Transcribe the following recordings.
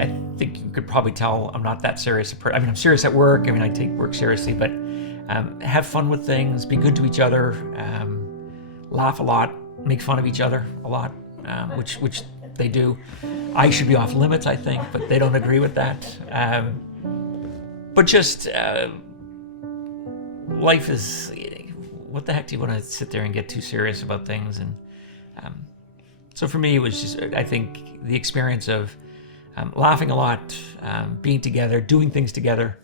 I think you could probably tell I'm not that serious. I mean, I'm serious at work. I mean, I take work seriously, but have fun with things, be good to each other, laugh a lot, make fun of each other a lot, which they do. I should be off limits, I think, but they don't agree with that. But just life is, what the heck do you want to sit there and get too serious about things? And so for me, it was just, I think, the experience of laughing a lot, being together, doing things together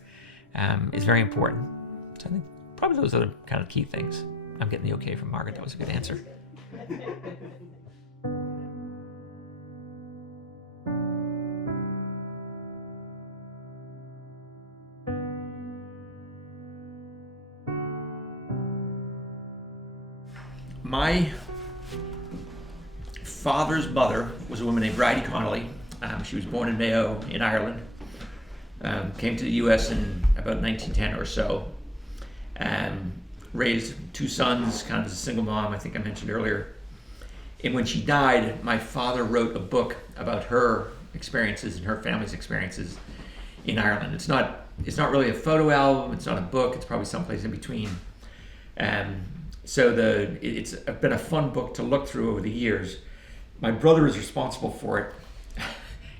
is very important. So I think probably those are the kind of key things. I'm getting the okay from Margaret. That was a good answer. My father's mother was a woman named Bridie Connelly. She was born in Mayo in Ireland. Came to the U.S. in about 1910 or so. Raised two sons, kind of as a single mom, I think I mentioned earlier. And when she died, my father wrote a book about her experiences and her family's experiences in Ireland. It's not really a photo album, it's not a book, it's probably someplace in between. So it's been a fun book to look through over the years. My brother is responsible for it,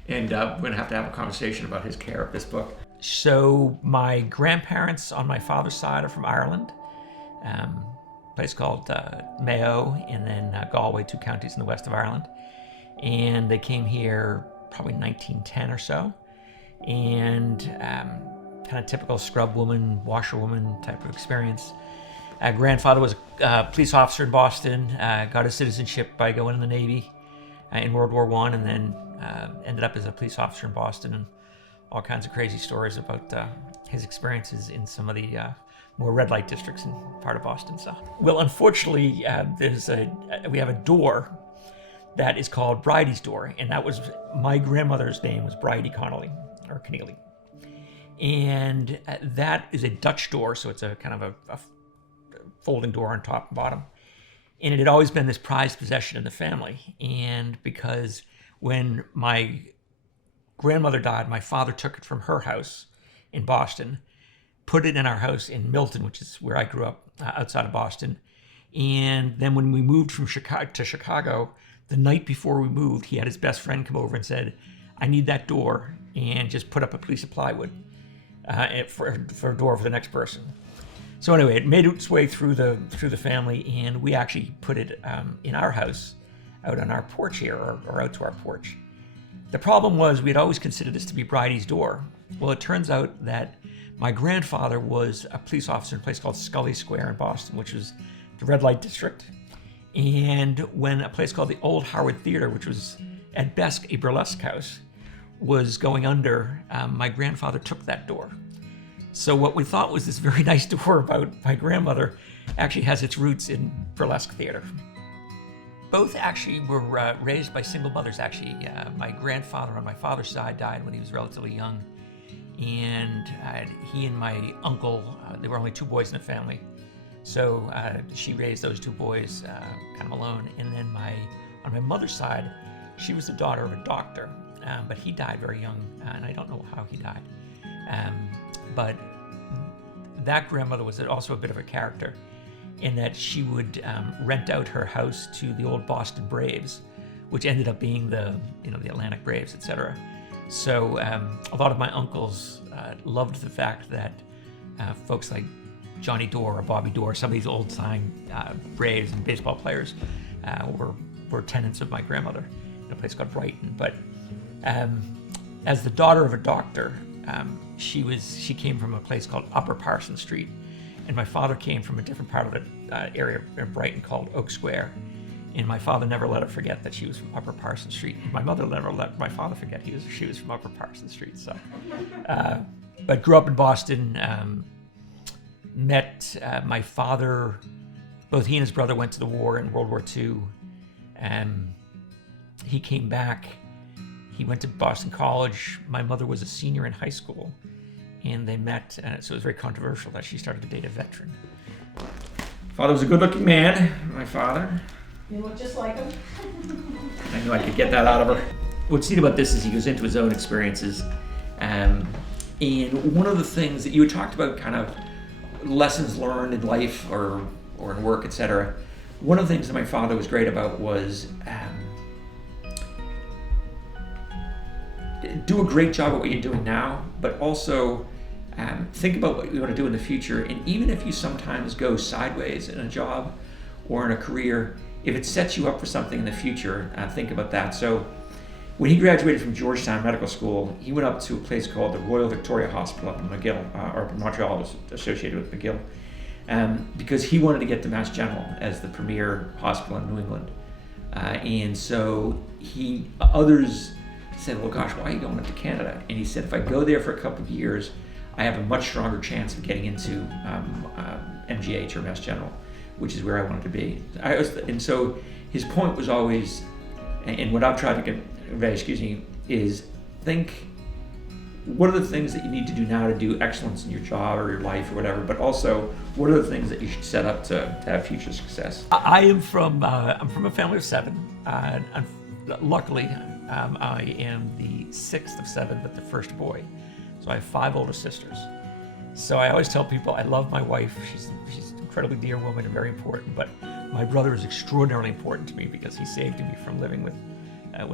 and we're going to have a conversation about his care of this book. So my grandparents on my father's side are from Ireland, a place called Mayo, and then Galway, two counties in the west of Ireland. And they came here probably 1910 or so, and kind of typical scrub woman, washerwoman type of experience. Grandfather was a police officer in Boston, got his citizenship by going in the Navy in World War I, and then ended up as a police officer in Boston, and all kinds of crazy stories about his experiences in some of the more red light districts in part of Boston. So, well, unfortunately, we have a door that is called Bridie's door, and that was my grandmother's name was Bridie Connelly or Connelly, and that is a Dutch door, so it's a kind of a folding door on top and bottom. And it had always been this prized possession in the family. And because when my grandmother died, my father took it from her house in Boston, put it in our house in Milton, which is where I grew up outside of Boston. And then when we moved from Chicago, the night before we moved, he had his best friend come over and said, I need that door, and just put up a piece of plywood for a door for the next person. So anyway, it made its way through the family, and we actually put it in our house, out on our porch here, or out to our porch. The problem was we had always considered this to be Bridie's door. Well, it turns out that my grandfather was a police officer in a place called Scully Square in Boston, which was the red light district. And when a place called the Old Howard Theater, which was at best a burlesque house, was going under, my grandfather took that door. So what we thought was this very nice door about my grandmother actually has its roots in burlesque theater. Both actually were raised by single mothers, actually. My grandfather on my father's side died when he was relatively young. And he and my uncle, there were only two boys in the family. So she raised those two boys kind of alone. And then on my mother's side, she was the daughter of a doctor, but he died very young, and I don't know how he died. But that grandmother was also a bit of a character in that she would rent out her house to the old Boston Braves, which ended up being the Atlantic Braves, etc. So a lot of my uncles loved the fact that folks like Johnny Dorr or Bobby Dorr, some of these old-time Braves and baseball players were tenants of my grandmother in a place called Brighton. But as the daughter of a doctor, she came from a place called Upper Parson Street, and my father came from a different part of the area in Brighton called Oak Square. And my father never let her forget that she was from Upper Parson Street. My mother never let my father forget she was from Upper Parson Street. So, but grew up in Boston. Met my father. Both he and his brother went to the war in World War II. He came back. He went to Boston College. My mother was a senior in high school, and they met. So it was very controversial that she started to date a veteran. Father was a good-looking man. My father. You look just like him. I knew I could get that out of her. what's neat about this is he goes into his own experiences. And one of the things that you had talked about, kind of lessons learned in life or in work, etc. One of the things that my father was great about was do a great job at what you're doing now, but also think about what you want to do in the future. And even if you sometimes go sideways in a job or in a career, if it sets you up for something in the future, think about that. So when he graduated from Georgetown Medical School, he went up to a place called the Royal Victoria Hospital up in McGill, or up in Montreal, was associated with McGill, because he wanted to get to Mass General as the premier hospital in New England. And so others said, well, gosh, why are you going up to Canada? And he said, if I go there for a couple of years, I have a much stronger chance of getting into MGH or Mass General, which is where I wanted to be. And so his point was always, and what I've tried to convey, is think, what are the things that you need to do now to do excellence in your job or your life or whatever, but also what are the things that you should set up to have future success? I'm from a family of 7. Luckily, I am the 6th of 7, but the first boy. So I have 5 older sisters. So I always tell people I love my wife. She's an incredibly dear woman and very important, but my brother is extraordinarily important to me because he saved me from living with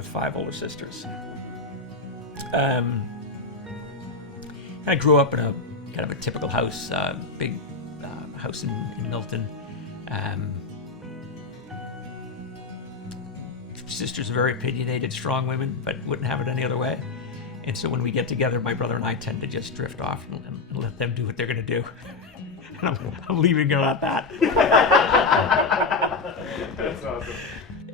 5 older sisters. I grew up in a kind of a typical house, big house in Milton. Sisters are very opinionated, strong women, but wouldn't have it any other way. And so when we get together, my brother and I tend to just drift off and let them do what they're going to do. And I'm leaving it at that. That's awesome.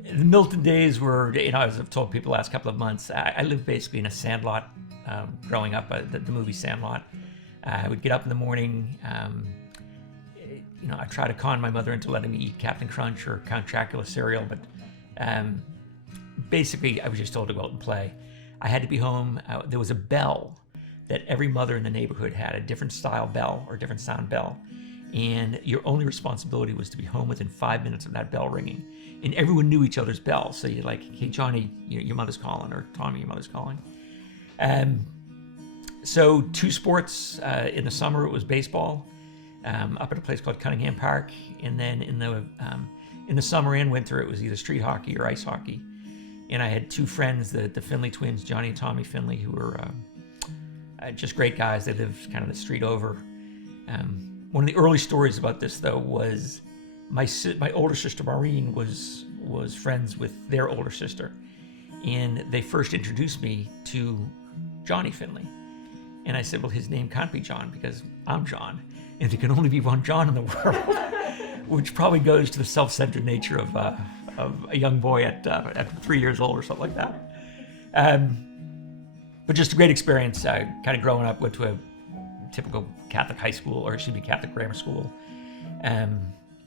The Milton days were, as I've told people the last couple of months, I lived basically in a sandlot growing up, the movie Sandlot. I would get up in the morning. I try to con my mother into letting me eat Captain Crunch or Count Chocula cereal, but basically I was just told to go out and play. I had to be home. There was a bell that every mother in the neighborhood had, a different style bell or different sound bell. And your only responsibility was to be home within 5 minutes of that bell ringing. And everyone knew each other's bells. So you're like, hey, Johnny, your mother's calling, or Tommy, your mother's calling. So 2 sports. In the summer, it was baseball up at a place called Cunningham Park. And then in the summer and winter, it was either street hockey or ice hockey. And I had 2 friends, the Finley twins, Johnny and Tommy Finley, who were just great guys. They lived kind of the street over. One of the early stories about this, though, was my older sister Maureen was friends with their older sister, and they first introduced me to Johnny Finley. And I said, well, his name can't be John because I'm John, and there can only be one John in the world, which probably goes to the self-centered nature of a young boy at 3 years old or something like that. But just a great experience. Kind of growing up, went to a typical Catholic high school, or Catholic grammar school.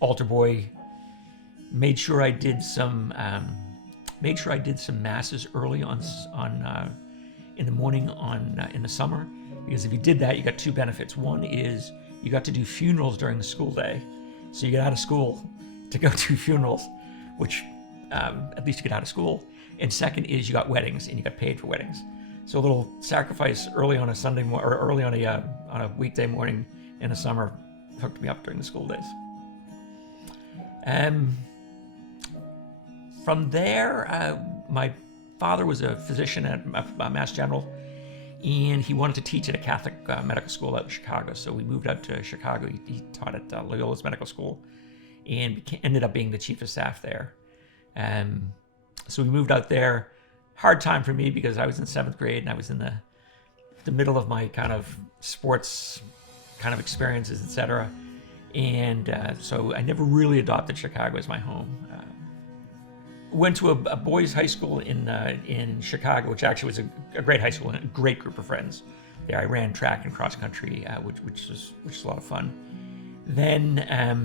Altar boy. Made sure I did some masses early on in the morning in the summer, because if you did that, you got 2 benefits. One is you got to do funerals during the school day, so you get out of school to go to funerals, which at least you get out of school. And second is you got weddings, and you got paid for weddings. So a little sacrifice early on a Sunday or early on a weekday morning in the summer hooked me up during the school days. From there, my father was a physician at Mass General, and he wanted to teach at a Catholic medical school out in Chicago. So we moved out to Chicago. He taught at Loyola's Medical School, and ended up being the chief of staff there. So we moved out there. Hard time for me because I was in 7th grade and I was in the middle of my kind of sports kind of experiences, etc. And so I never really adopted Chicago as my home. Went to a boys' high school in Chicago, which actually was a great high school and a great group of friends. There, I ran track and cross country, which was a lot of fun. Then a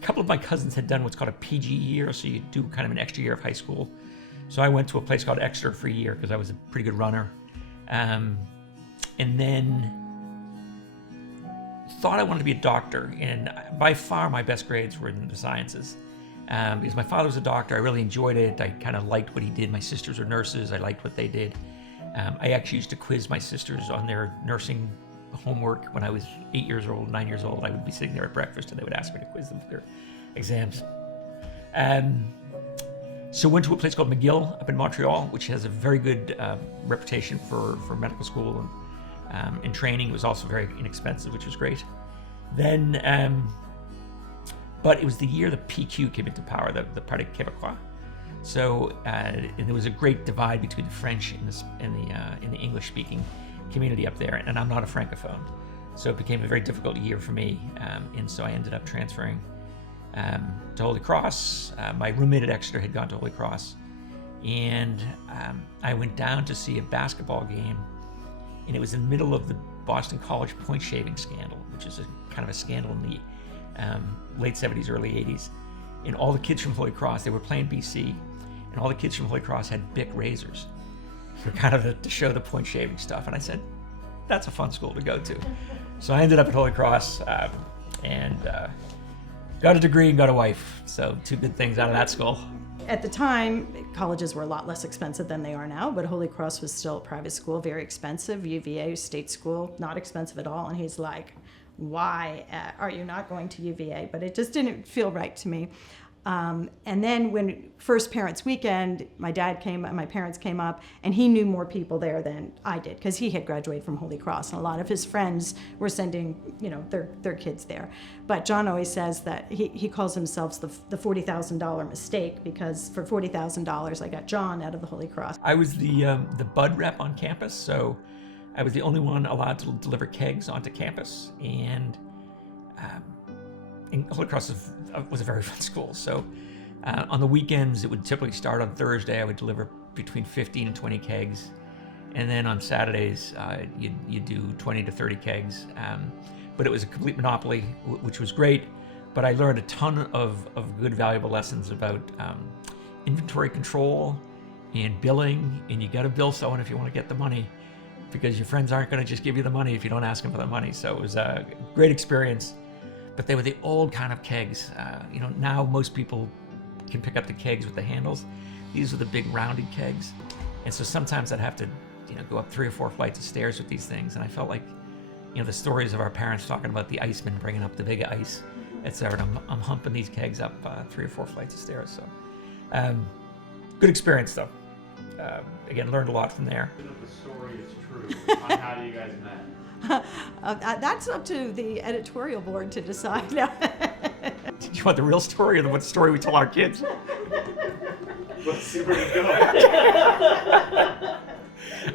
couple of my cousins had done what's called a PG year, so you do kind of an extra year of high school. So I went to a place called Exeter for a year because I was a pretty good runner. And then thought I wanted to be a doctor. And by far my best grades were in the sciences. Because my father was a doctor, I really enjoyed it. I kind of liked what he did. My sisters were nurses, I liked what they did. I actually used to quiz my sisters on their nursing homework when I was 8 years old, 9 years old. I would be sitting there at breakfast and they would ask me to quiz them for their exams. So went to a place called McGill up in Montreal, which has a very good reputation for medical school and training. It was also very inexpensive, which was great. Then, but it was the year the PQ came into power, the Parti Québécois. So and there was a great divide between the French and the English-speaking community up there, and I'm not a francophone, so it became a very difficult year for me. And so I ended up transferring to Holy Cross. My roommate at Exeter had gone to Holy Cross, and I went down to see a basketball game, and it was in the middle of the Boston College point shaving scandal, which is a kind of a scandal in the late 70s, early 80s. And all the kids from Holy Cross, they were playing BC, and all the kids from Holy Cross had Bic razors for kind of to show the point shaving stuff. And I said, that's a fun school to go to. So I ended up at Holy Cross and got a degree and got a wife. So 2 good things out of that school. At the time, colleges were a lot less expensive than they are now, but Holy Cross was still a private school, very expensive. UVA, state school, not expensive at all. And he's like, why are you not going to UVA? But it just didn't feel right to me. And then when first parents weekend, my parents came up, and he knew more people there than I did because he had graduated from Holy Cross, and a lot of his friends were sending, their kids there. But John always says that he calls himself the $40,000 mistake, because for $40,000 I got John out of the Holy Cross. I was the bud rep on campus, so I was the only one allowed to deliver kegs onto campus, and Holy Cross was a very fun school. So on the weekends, it would typically start on Thursday. I would deliver between 15 and 20 kegs. And then on Saturdays, you'd do 20 to 30 kegs. But it was a complete monopoly, which was great. But I learned a ton of good, valuable lessons about inventory control and billing. And you got to bill someone if you want to get the money, because your friends aren't going to just give you the money if you don't ask them for the money. So it was a great experience. But they were the old kind of kegs. Now most people can pick up the kegs with the handles. These are the big rounded kegs. And so sometimes I'd have to, go up 3 or 4 flights of stairs with these things. And I felt like, the stories of our parents talking about the iceman bringing up the big ice, etc. I'm humping these kegs up 3 or 4 flights of stairs. So good experience though. Again, learned a lot from there. If the story is true, on how you guys met. That's up to the editorial board to decide. Do you want the real story or what story we tell our kids? Let's see where to go.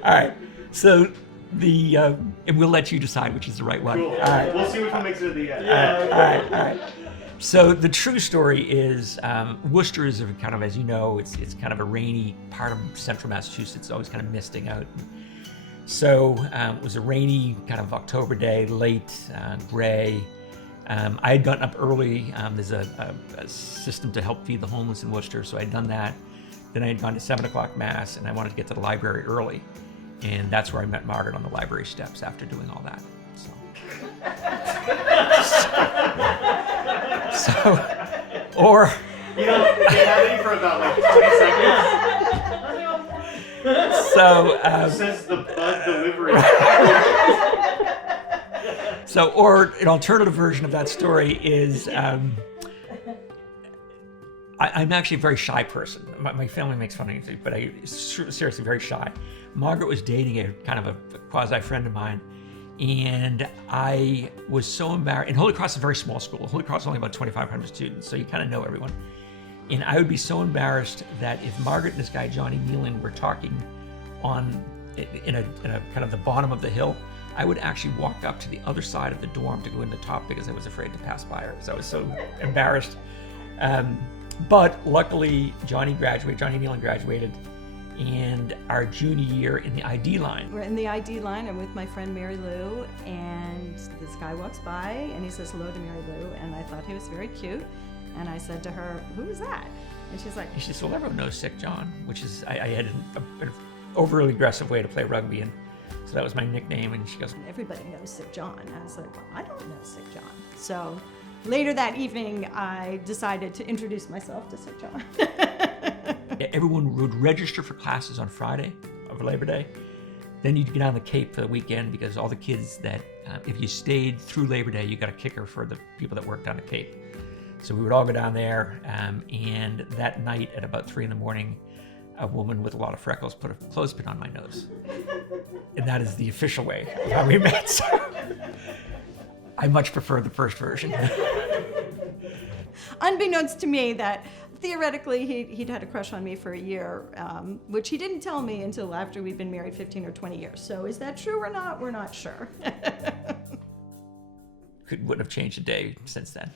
All right. So and we'll let you decide which is the right one. Cool. All right. We'll see which one makes it at the end. All right. So the true story is Worcester is kind of, as you know, it's kind of a rainy part of central Massachusetts, always kind of misting out. So it was a rainy kind of October day, late, gray. I had gotten up early. There's a system to help feed the homeless in Worcester, so I had done that. Then I had gone to 7 o'clock Mass, and I wanted to get to the library early. And that's where I met Margaret on the library steps after doing all that. Or... You have any for about like 20 seconds. So... Says the bud delivery. So, or an alternative version of that story is... I'm actually a very shy person. My family makes fun of me, but I'm seriously very shy. Margaret was dating a kind of a quasi-friend of mine, and I was so embarrassed. And Holy Cross is a very small school. Holy Cross is only about 2,500 students, so you kind of know everyone. And I would be so embarrassed that if Margaret and this guy, Johnny Nealon, were talking in a kind of the bottom of the hill, I would actually walk up to the other side of the dorm to go in the top because I was afraid to pass by her because I was so embarrassed. But luckily, Johnny Nealon graduated, and our junior year in the ID line. We're in the ID line. I'm with my friend Mary Lou, and this guy walks by, and he says hello to Mary Lou, and I thought he was very cute. And I said to her, "Who is that?" And she's like, she says, "Well, everyone knows Sick John," which is, I had an overly aggressive way to play rugby, and so that was my nickname. And she goes, "Everybody knows Sick John." And I was like, "Well, I don't know Sick John." So later that evening, I decided to introduce myself to Sir John. Everyone would register for classes on Friday of Labor Day. Then you'd get on the Cape for the weekend because all the kids that, if you stayed through Labor Day, you got a kicker for the people that worked on the Cape. So we would all go down there, and that night at about 3 a.m, a woman with a lot of freckles put a clothespin on my nose. And that is the official way of how we met. So I much prefer the first version. Unbeknownst to me that theoretically he'd had a crush on me for a year, which he didn't tell me until after we'd been married 15 or 20 years. So is that true or not? We're not sure. Wouldn't have changed a day since then.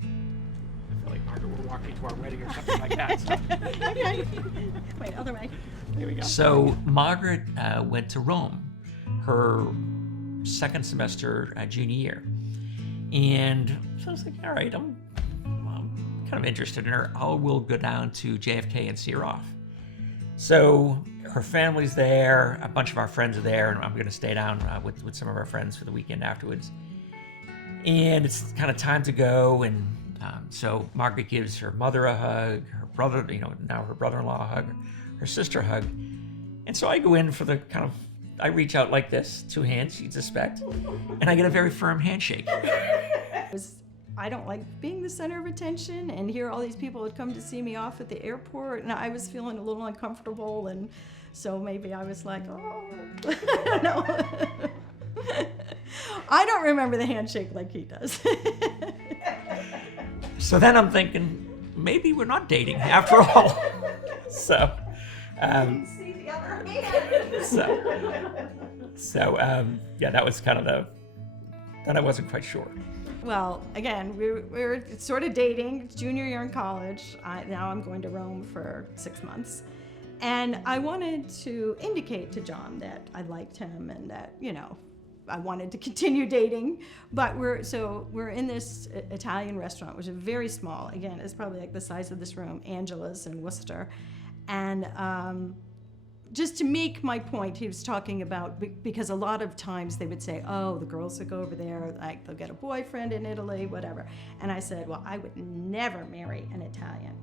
I feel like Margaret would walk me to our wedding or something like that. So. Okay. Wait, other way. Here we go. So Margaret went to Rome her second semester junior year. And so I was like, all right, I'm kind of interested in her. We'll go down to JFK and see her off. So her family's there, a bunch of our friends are there, and I'm going to stay down with some of our friends for the weekend afterwards. And it's kind of time to go, and so Margaret gives her mother a hug, her brother, now her brother-in-law a hug, her sister a hug. And so I go in for the kind of, I reach out like this, 2 hands, you'd suspect, and I get a very firm handshake. I don't like being the center of attention, and here all these people had come to see me off at the airport, and I was feeling a little uncomfortable, and so maybe I was like, oh, no. I don't remember the handshake like he does. So then I'm thinking, maybe we're not dating after all. So, See the other hand. so yeah, that was kind of then I wasn't quite sure. Well, again, we were sort of dating, junior year in college. Now I'm going to Rome for 6 months. And I wanted to indicate to John that I liked him and that, I wanted to continue dating. But we're in this Italian restaurant, which is very small. Again, it's probably like the size of this room, Angela's in Worcester. And just to make my point, he was talking about, because a lot of times they would say, oh, the girls that go over there, like they'll get a boyfriend in Italy, whatever. And I said, well, I would never marry an Italian,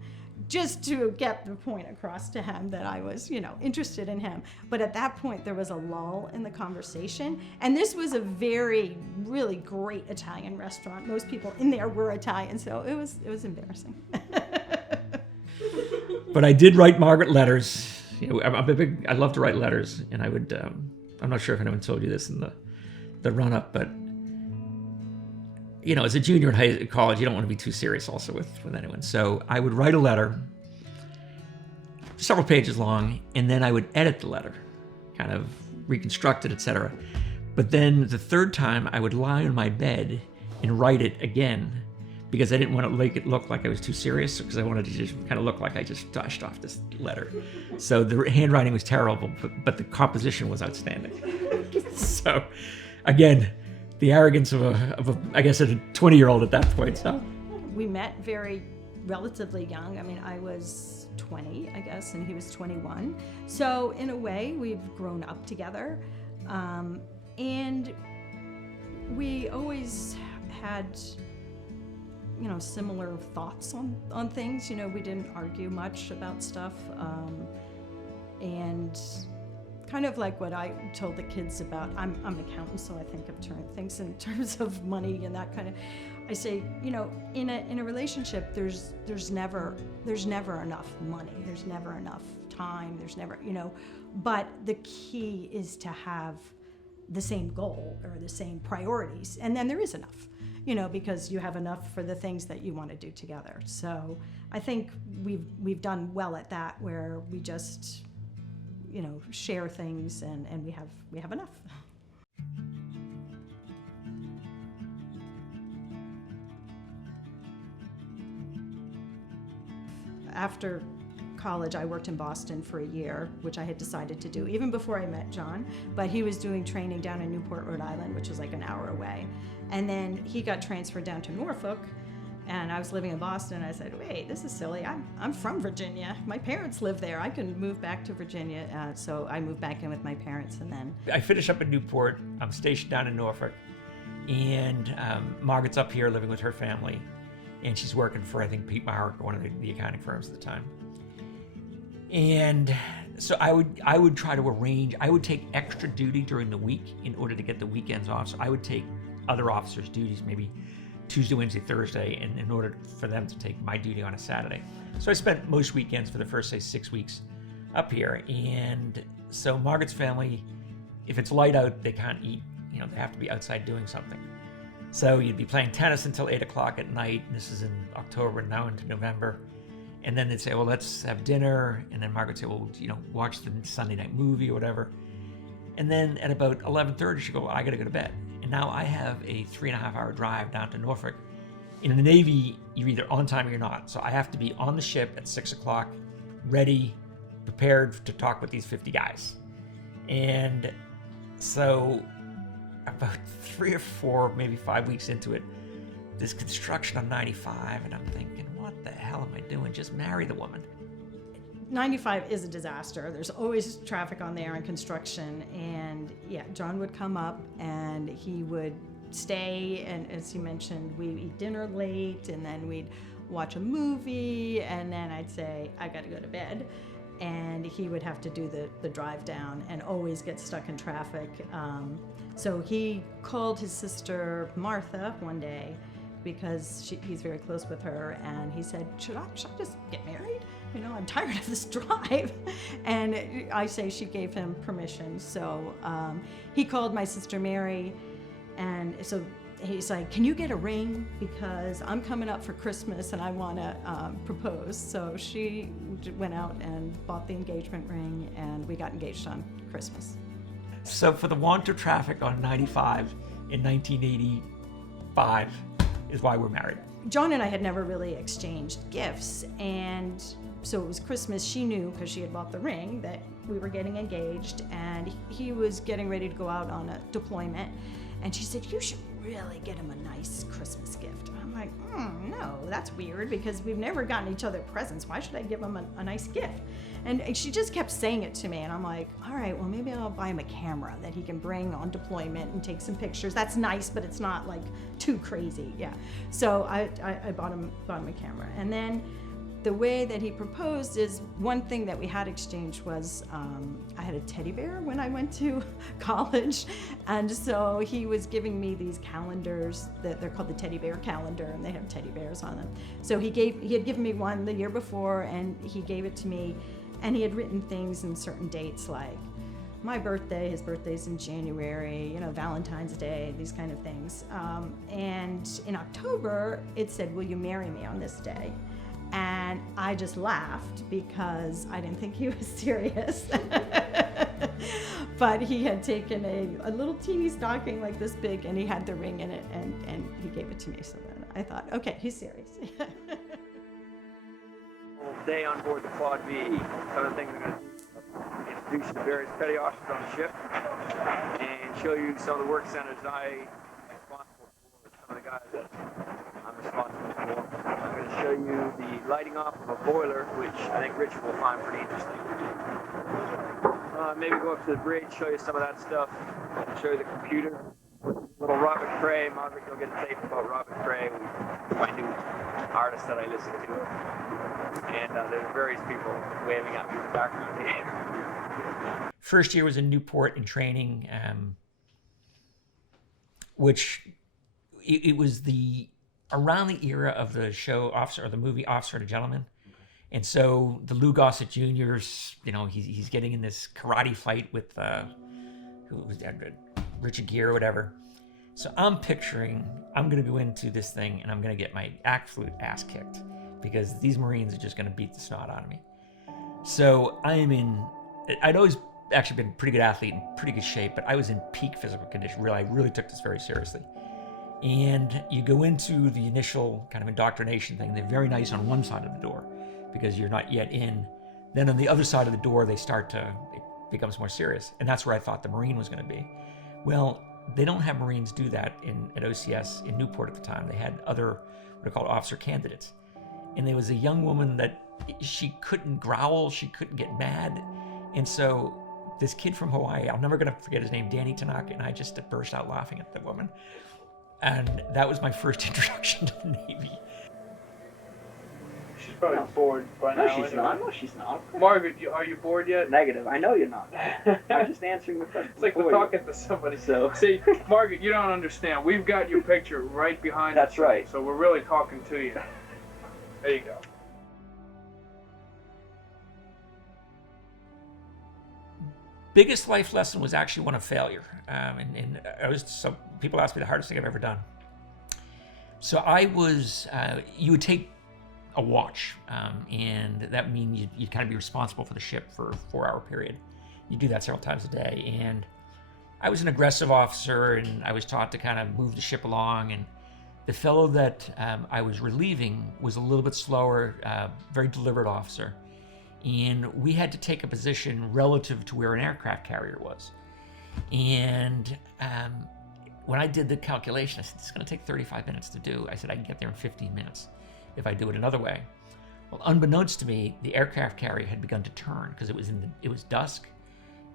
just to get the point across to him that I was, interested in him. But at that point, there was a lull in the conversation. And this was a really great Italian restaurant. Most people in there were Italian, so it was embarrassing. But I did write Margaret letters. I love to write letters, and I would, I'm not sure if anyone told you this in the run-up, but, as a junior in college, you don't want to be too serious also with anyone. So I would write a letter, several pages long, and then I would edit the letter, kind of reconstruct it, etc. But then the third time, I would lie on my bed and write it again, because I didn't want to make it look like I was too serious, because I wanted to just kind of look like I just dashed off this letter. So the handwriting was terrible, but the composition was outstanding. So, again, the arrogance of I guess, a 20-year-old at that point. So we met very relatively young. I mean, I was 20, I guess, and he was 21. So in a way, we've grown up together, and we always had similar thoughts on things. We didn't argue much about stuff. And kind of like what I told the kids about, I'm an accountant, so I think of things in terms of money and that kind of, I say, in a relationship, there's never enough money. There's never enough time. There's never, but the key is to have the same goal or the same priorities. And then there is enough. Because you have enough for the things that you want to do together. So I think we've done well at that, where we just, share things and we have enough. After college, I worked in Boston for a year, which I had decided to do even before I met John, but he was doing training down in Newport, Rhode Island, which was like an hour away. And then he got transferred down to Norfolk, and I was living in Boston, and I said, wait, this is silly. I'm from Virginia. My parents live there. I can move back to Virginia. So I moved back in with my parents, and then... I finished up in Newport. I'm stationed down in Norfolk. And Margaret's up here living with her family, and she's working for, I think, Pete Meyer, one of the accounting firms at the time. And so I would try to arrange, I would take extra duty during the week in order to get the weekends off. So I would take other officers' duties, maybe Tuesday, Wednesday, Thursday, and in order for them to take my duty on a Saturday. So I spent most weekends for the first, say, 6 weeks up here. And so Margaret's family, if it's light out, they can't eat. They have to be outside doing something. So you'd be playing tennis until 8 o'clock at night. This is in October, now into November. And then they'd say, well, let's have dinner. And then Margaret would say, well, watch the Sunday night movie or whatever. And then at about 11:30, she'd go, well, I got to go to bed. And now I have a 3.5-hour drive down to Norfolk. In the Navy, you're either on time or you're not. So I have to be on the ship at 6 o'clock, ready, prepared to talk with these 50 guys. And so about 3 or 4, maybe 5 weeks into it, this construction on 95, and I'm thinking, what the hell am I doing? Just marry the woman. 95 is a disaster. There's always traffic on there and construction. And yeah, John would come up and he would stay. And as you mentioned, we'd eat dinner late and then we'd watch a movie. And then I'd say, I got to go to bed. And he would have to do the drive down and always get stuck in traffic. So he called his sister Martha one day because he's very close with her, and he said, should I just get married? I'm tired of this drive. And I say she gave him permission. So he called my sister Mary, and so he's like, can you get a ring? Because I'm coming up for Christmas and I want to propose. So she went out and bought the engagement ring, and we got engaged on Christmas. So for the want of traffic on 95 in 1985 is why we're married. John and I had never really exchanged gifts, and so it was Christmas. She knew, because she had bought the ring, that we were getting engaged, and he was getting ready to go out on a deployment, and she said, you should really get him a nice Christmas gift. I'm like, no, that's weird, because we've never gotten each other presents. Why should I give him a nice gift? And she just kept saying it to me, and I'm like, all right, well, maybe I'll buy him a camera that he can bring on deployment and take some pictures. That's nice, but it's not like too crazy. Yeah. So I bought him a camera. And then the way that he proposed is, one thing that we had exchanged was I had a teddy bear when I went to college, and so he was giving me these calendars that they're called the teddy bear calendar, and they have teddy bears on them. So he had given me one the year before, and he gave it to me, and he had written things in certain dates like my birthday, his birthday's in January, Valentine's Day, these kind of things. And in October, it said, will you marry me on this day? And I just laughed because I didn't think he was serious. But he had taken a little teeny stocking like this big, and he had the ring in it, and he gave it to me. So then I thought, okay, he's serious. Day on board the Quad V, some of the things I'm going to introduce you to various petty officers on the ship and show you some of the work centers I'm responsible for, some of the guys that I'm responsible for. I'm going to show you the lighting off of a boiler, which I think Rich will find pretty interesting. Maybe go up to the bridge, show you some of that stuff, show you the computer. Little Robert Cray. Margaret, you'll get a tape about Robert Cray, my new artist that I listen to. And there's various people waving at me in the background here. First year was in Newport in training, which it was around the era of the show Officer, or the movie Officer and a Gentleman. And so the Lou Gossett Jr.'s, he's getting in this karate fight with, who was that? Richard Gere or whatever. So I'm picturing, I'm going to go into this thing and I'm going to get my absolute ass kicked because these Marines are just going to beat the snot out of me. So I'd always actually been a pretty good athlete and pretty good shape, but I was in peak physical condition. I really took this very seriously. And you go into the initial kind of indoctrination thing. They're very nice on one side of the door because you're not yet in. Then on the other side of the door, it becomes more serious. And that's where I thought the Marine was going to be. Well, they don't have Marines do that at OCS in Newport at the time. They had other, what are called officer candidates. And there was a young woman that she couldn't growl, she couldn't get mad. And so this kid from Hawaii, I'm never going to forget his name, Danny Tanaka, and I just burst out laughing at the woman. And that was my first introduction to the Navy. She's probably bored by now. No, she's anyway. not. No, she's not. Margaret, are you bored yet? Negative. I know you're not. I'm just answering the question. It's like we're for you. talking to somebody. So- See, Margaret, you don't understand. We've got your picture right behind us. That's right. So we're really talking to you. There you go. Biggest life lesson was actually one of failure. And some people ask me the hardest thing I've ever done. So I was, you would take a watch, and that means you'd kind of be responsible for the ship for a 4-hour period. You do that several times a day. And I was an aggressive officer, and I was taught to kind of move the ship along. And the fellow that I was relieving was a little bit slower, very deliberate officer. And we had to take a position relative to where an aircraft carrier was. And when I did the calculation, I said, it's going to take 35 minutes to do. I said, I can get there in 15 minutes if I do it another way. Well, unbeknownst to me, the aircraft carrier had begun to turn because it was dusk,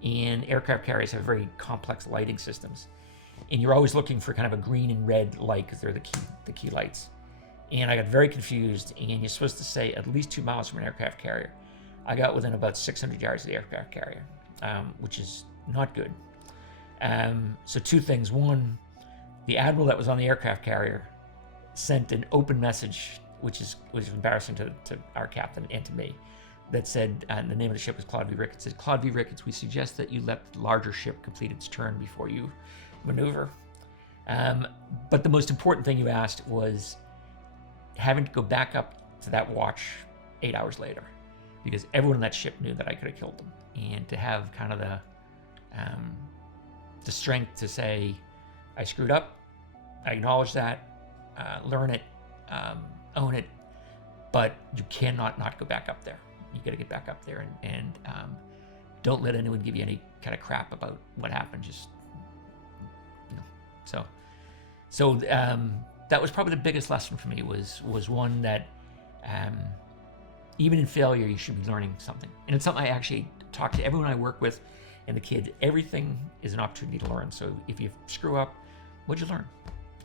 and aircraft carriers have very complex lighting systems. And you're always looking for kind of a green and red light because they're the key lights. And I got very confused, and you're supposed to stay at least 2 miles from an aircraft carrier. I got within about 600 yards of the aircraft carrier, which is not good. So 2 things. One, the admiral that was on the aircraft carrier sent an open message, which was embarrassing to our captain and to me, that said, the name of the ship was Claude V. Ricketts. It said, Claude V. Ricketts, we suggest that you let the larger ship complete its turn before you maneuver. But the most important thing you asked was having to go back up to that watch 8 hours later, because everyone on that ship knew that I could have killed them. And to have kind of the strength to say, I screwed up, I acknowledge that, learn it, own it, but you cannot not go back up there. You got to get back up there, and don't let anyone give you any kind of crap about what happened. Just, you know, so that was probably the biggest lesson for me. Was one that even in failure, you should be learning something. And it's something I actually talk to everyone I work with and the kids. Everything is an opportunity to learn. So if you screw up, what'd you learn?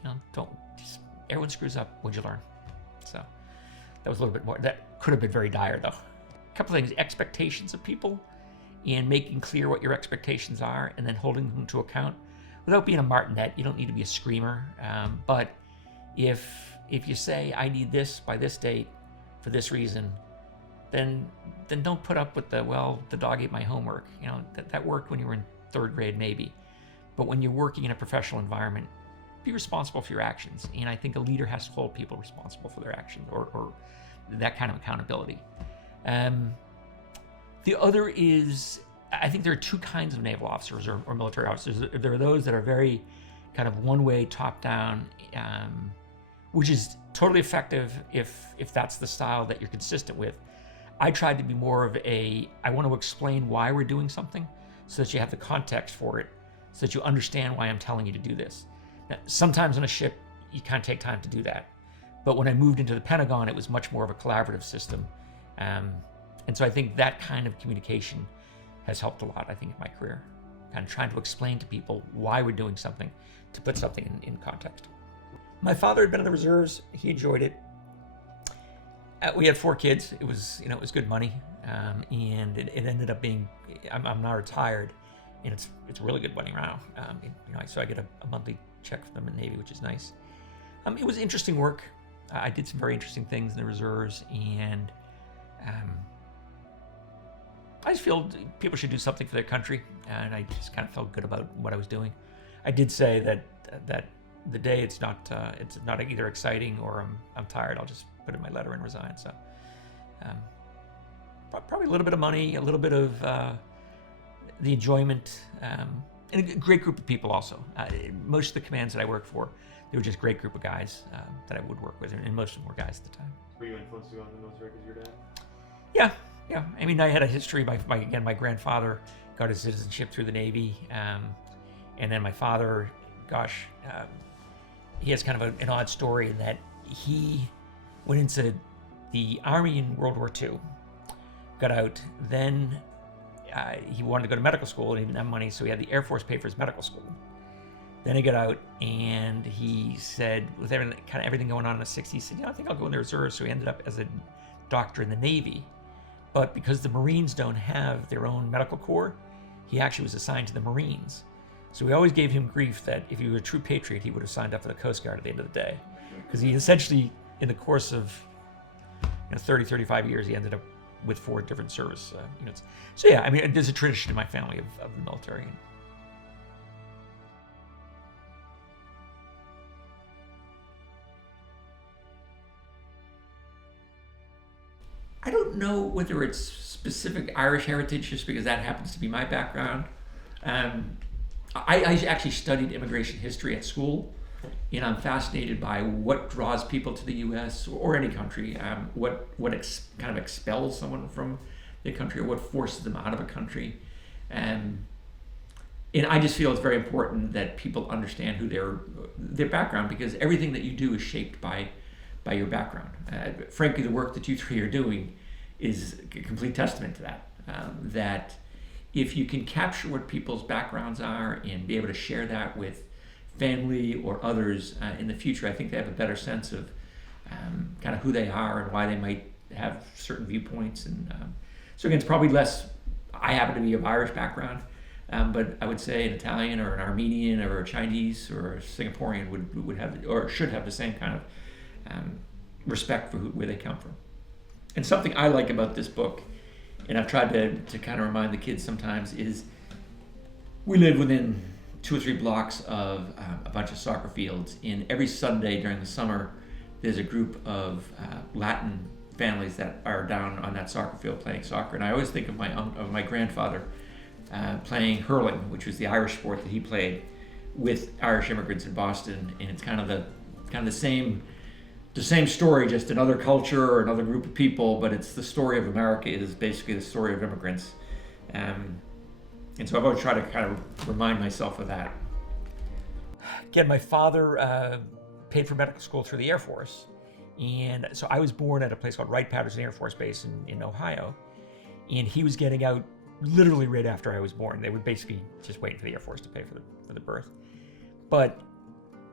You know, everyone screws up. What'd you learn? So that was a little bit more. That could have been very dire, though. A couple things: expectations of people, and making clear what your expectations are, and then holding them to account without being a martinet. You don't need to be a screamer, but if you say, I need this by this date for this reason, then don't put up with the dog ate my homework. You know, that worked when you were in 3rd grade maybe, but when you're working in a professional environment, be responsible for your actions. And I think a leader has to hold people responsible for their actions, or that kind of accountability. The other is, I think there are 2 kinds of naval officers or military officers. There are those that are very kind of one-way, top-down, which is totally effective if that's the style that you're consistent with. I tried to be more of I want to explain why we're doing something so that you have the context for it, so that you understand why I'm telling you to do this. Now, sometimes on a ship, you can't take time to do that. But when I moved into the Pentagon, it was much more of a collaborative system. And so I think that kind of communication has helped a lot, I think, in my career. Kind of trying to explain to people why we're doing something, to put something in context. My father had been in the reserves. He enjoyed it. We had 4 kids. It was good money. And it ended up being, I'm now retired, and it's really good money now. So I get a monthly check from the Navy, which is nice. It was interesting work. I did some very interesting things in the reserves, and I just feel people should do something for their country, and I just kind of felt good about what I was doing. I did say that the day it's not either exciting or I'm tired, I'll just put in my letter and resign. So probably a little bit of money, a little bit of the enjoyment, and a great group of people also. Most of the commands that I worked for, they were just a great group of guys that I would work with, and most of them were guys at the time. Were you influenced to go into the military because of your dad? Yeah. I mean, I had a history. My grandfather got his citizenship through the Navy, and then my father, he has kind of an odd story in that he went into the Army in World War II, got out, then he wanted to go to medical school and he didn't have money, so he had the Air Force pay for his medical school. Then he got out, and he said, with everything going on in the 60s, he said, I think I'll go in the reserves. So he ended up as a doctor in the Navy. But because the Marines don't have their own medical corps, he actually was assigned to the Marines. So we always gave him grief that if he were a true patriot, he would have signed up for the Coast Guard at the end of the day. Because he essentially, in the course of 30, 35 years, he ended up with 4 different service units. So yeah, I mean, there's a tradition in my family of the military. I don't know whether it's specific Irish heritage, just because that happens to be my background. I actually studied immigration history at school, and I'm fascinated by what draws people to the U.S. or any country, what kind of expels someone from the country, or what forces them out of a country. And I just feel it's very important that people understand who their background, because everything that you do is shaped by your background. Frankly, the work that you three are doing is a complete testament to that. That if you can capture what people's backgrounds are and be able to share that with family or others in the future, I think they have a better sense of kind of who they are and why they might have certain viewpoints. And so again, it's probably less, I happen to be of Irish background, but I would say an Italian or an Armenian or a Chinese or a Singaporean would have, or should have, the same kind of respect for where they come from. And something I like about this book, and I've tried to kind of remind the kids sometimes, is we live within 2 or 3 blocks of a bunch of soccer fields. And every Sunday during the summer, there's a group of Latin families that are down on that soccer field playing soccer. And I always think of my grandfather playing hurling, which was the Irish sport that he played, with Irish immigrants in Boston. And it's kind of the same story, just another culture or another group of people, but it's the story of America. It is basically the story of immigrants. And so I've always tried to kind of remind myself of that. Again, my father paid for medical school through the Air Force. And so I was born at a place called Wright-Patterson Air Force Base in Ohio. And he was getting out literally right after I was born. They were basically just waiting for the Air Force to pay for the birth. But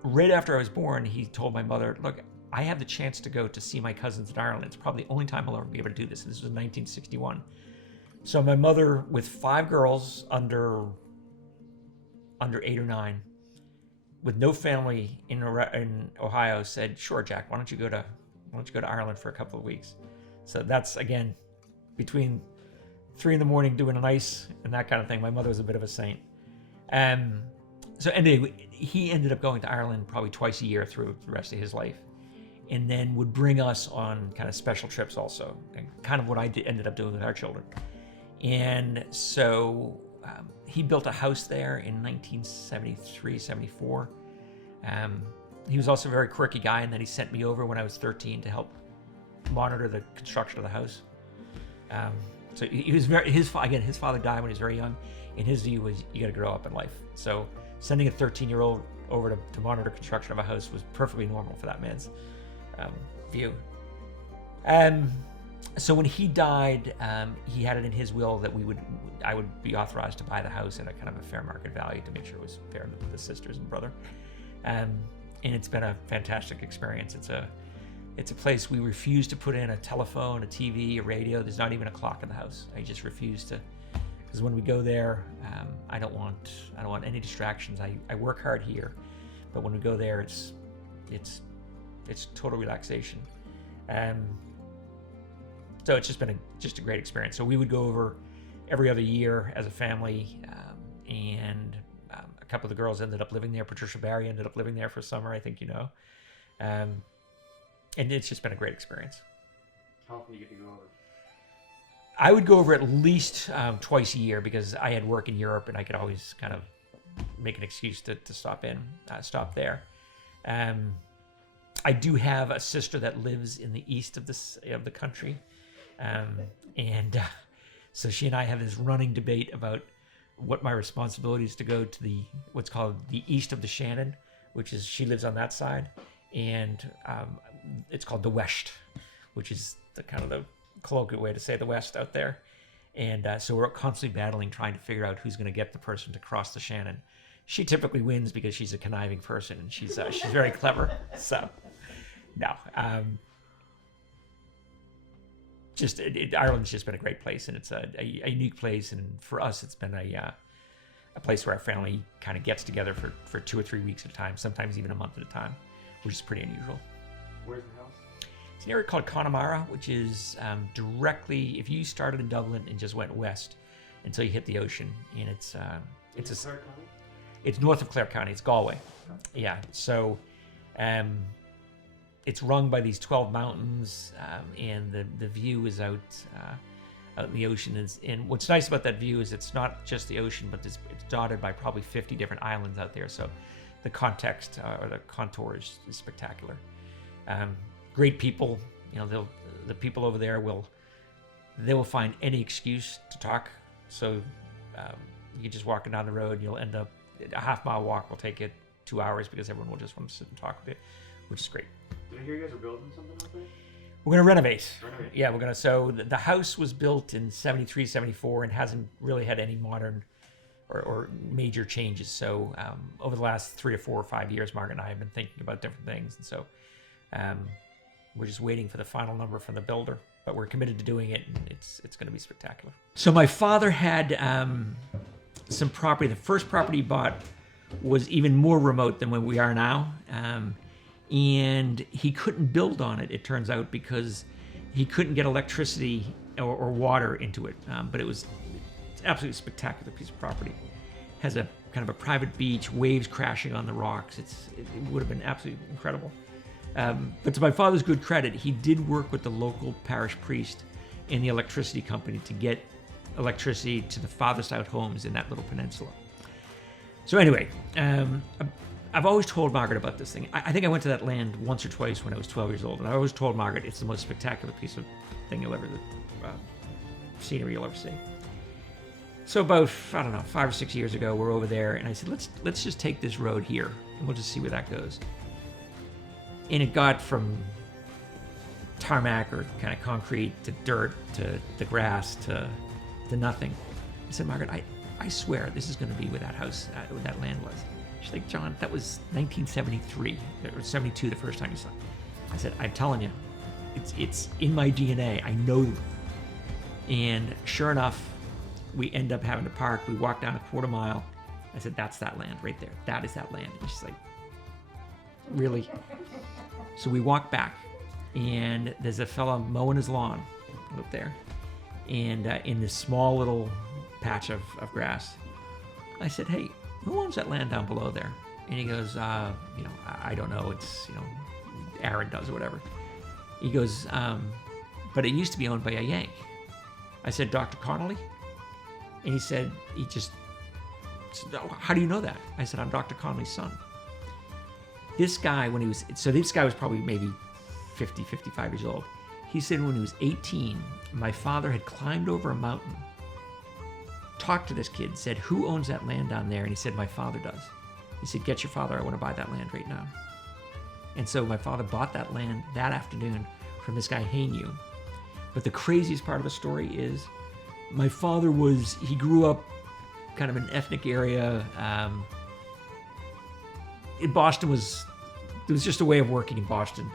right after I was born, he told my mother, look, I have the chance to go to see my cousins in Ireland. It's probably the only time I'll ever be able to do this. And this was in 1961. So my mother, with 5 girls under 8 or 9, with no family in Ohio, said, "Sure, Jack, why don't you go to Ireland for a couple of weeks?" So that's, again, between 3 a.m. doing an ice and that kind of thing. My mother was a bit of a saint. So anyway, he ended up going to Ireland probably twice a year through the rest of his life, and then would bring us on kind of special trips also, and kind of what I ended up doing with our children. And so he built a house there in 1973, 74. He was also a very quirky guy, and then he sent me over when I was 13 to help monitor the construction of the house. So he was his father died when he was very young, and his view was, you got to grow up in life. So sending a 13-year-old over to monitor construction of a house was perfectly normal for that man's view. So when he died, he had it in his will that I would be authorized to buy the house at a kind of a fair market value to make sure it was fair to the sisters and brother. And it's been a fantastic experience. It's a place we refuse to put in a telephone, a TV, a radio. There's not even a clock in the house. I just refuse to, because when we go there, I don't want any distractions. I work hard here, but when we go there, it's total relaxation. So it's just been a great experience. So we would go over every other year as a family, and a couple of the girls ended up living there. Patricia Barry ended up living there for summer, I think you know. And it's just been a great experience. How often do you get to go over? I would go over at least twice a year, because I had work in Europe and I could always kind of make an excuse to stop there. I do have a sister that lives in the east of the country. So she and I have this running debate about what my responsibility is to go to what's called the east of the Shannon, which is, she lives on that side, and it's called the West, which is the kind of the colloquial way to say the West out there. And so we're constantly battling, trying to figure out who's going to get the person to cross the Shannon she typically wins because she's a conniving person and she's very clever. So, no, Ireland's just been a great place, and it's a unique place, and for us, it's been a place where our family kind of gets together for 2 or 3 weeks at a time, sometimes even a month at a time, which is pretty unusual. Where's the house? It's an area called Connemara, which is directly, if you started in Dublin and just went west until you hit the ocean, and it's Clare County? It's north of Clare County. It's Galway. Yeah. So, it's rung by these 12 mountains, and the view is out in the ocean. And what's nice about that view is it's not just the ocean, but it's dotted by probably 50 different islands out there. So, the context or the contour is spectacular. Great people. You know, the people over there will find any excuse to talk. So, you're just walking down the road, you'll end up a half-mile walk will take you 2 hours because everyone will just want to sit and talk with you, which is great. Did I hear you guys are building something out there? We're going to renovate. Renovate. Yeah, so the house was built in 73, 74 and hasn't really had any modern or major changes. So over the last 3 or 4 or 5 years, Margaret and I have been thinking about different things. And so we're just waiting for the final number from the builder, but we're committed to doing it, and it's going to be spectacular. So my father had some property. The first property he bought was even more remote than where we are now. And he couldn't build on it, it turns out, because he couldn't get electricity or water into it. But it's absolutely spectacular piece of property. Has a kind of a private beach, waves crashing on the rocks. It would have been absolutely incredible. But to my father's good credit, he did work with the local parish priest and the electricity company to get electricity to the farthest out homes in that little peninsula. So anyway, I've always told Margaret about this thing. I think I went to that land once or twice when I was 12 years old, and I always told Margaret it's the most spectacular piece of thing scenery you'll ever see. So about, 5 or 6 years ago, we're over there, and I said, let's just take this road here, and we'll just see where that goes. And it got from tarmac or kind of concrete to dirt to the grass to nothing. I said, Margaret, I swear this is going to be where that house, where that land was. She's like, John, that was 1973 or 72 the first time you saw it. I said, I'm telling you, it's in my DNA. I know. And sure enough, we end up having to park. We walk down a quarter mile. I said, that's that land right there. That is that land. And she's like, really? So we walk back, and there's a fella mowing his lawn up there. And in this small little patch of grass, I said, hey, who owns that land down below there? And he goes, I don't know. It's, Aaron does or whatever. He goes, but it used to be owned by a Yank. I said, Dr. Connelly? And he said, how do you know that? I said, I'm Dr. Connelly's son. This guy, this guy was probably maybe 50, 55 years old. He said when he was 18, my father had climbed over a mountain, talked to this kid, said, who owns that land down there? And he said, my father does. He said, get your father, I want to buy that land right now. And so my father bought that land that afternoon from this guy, Hainu. But the craziest part of the story is my father he grew up kind of in an ethnic area. In Boston it was just a way of working in Boston.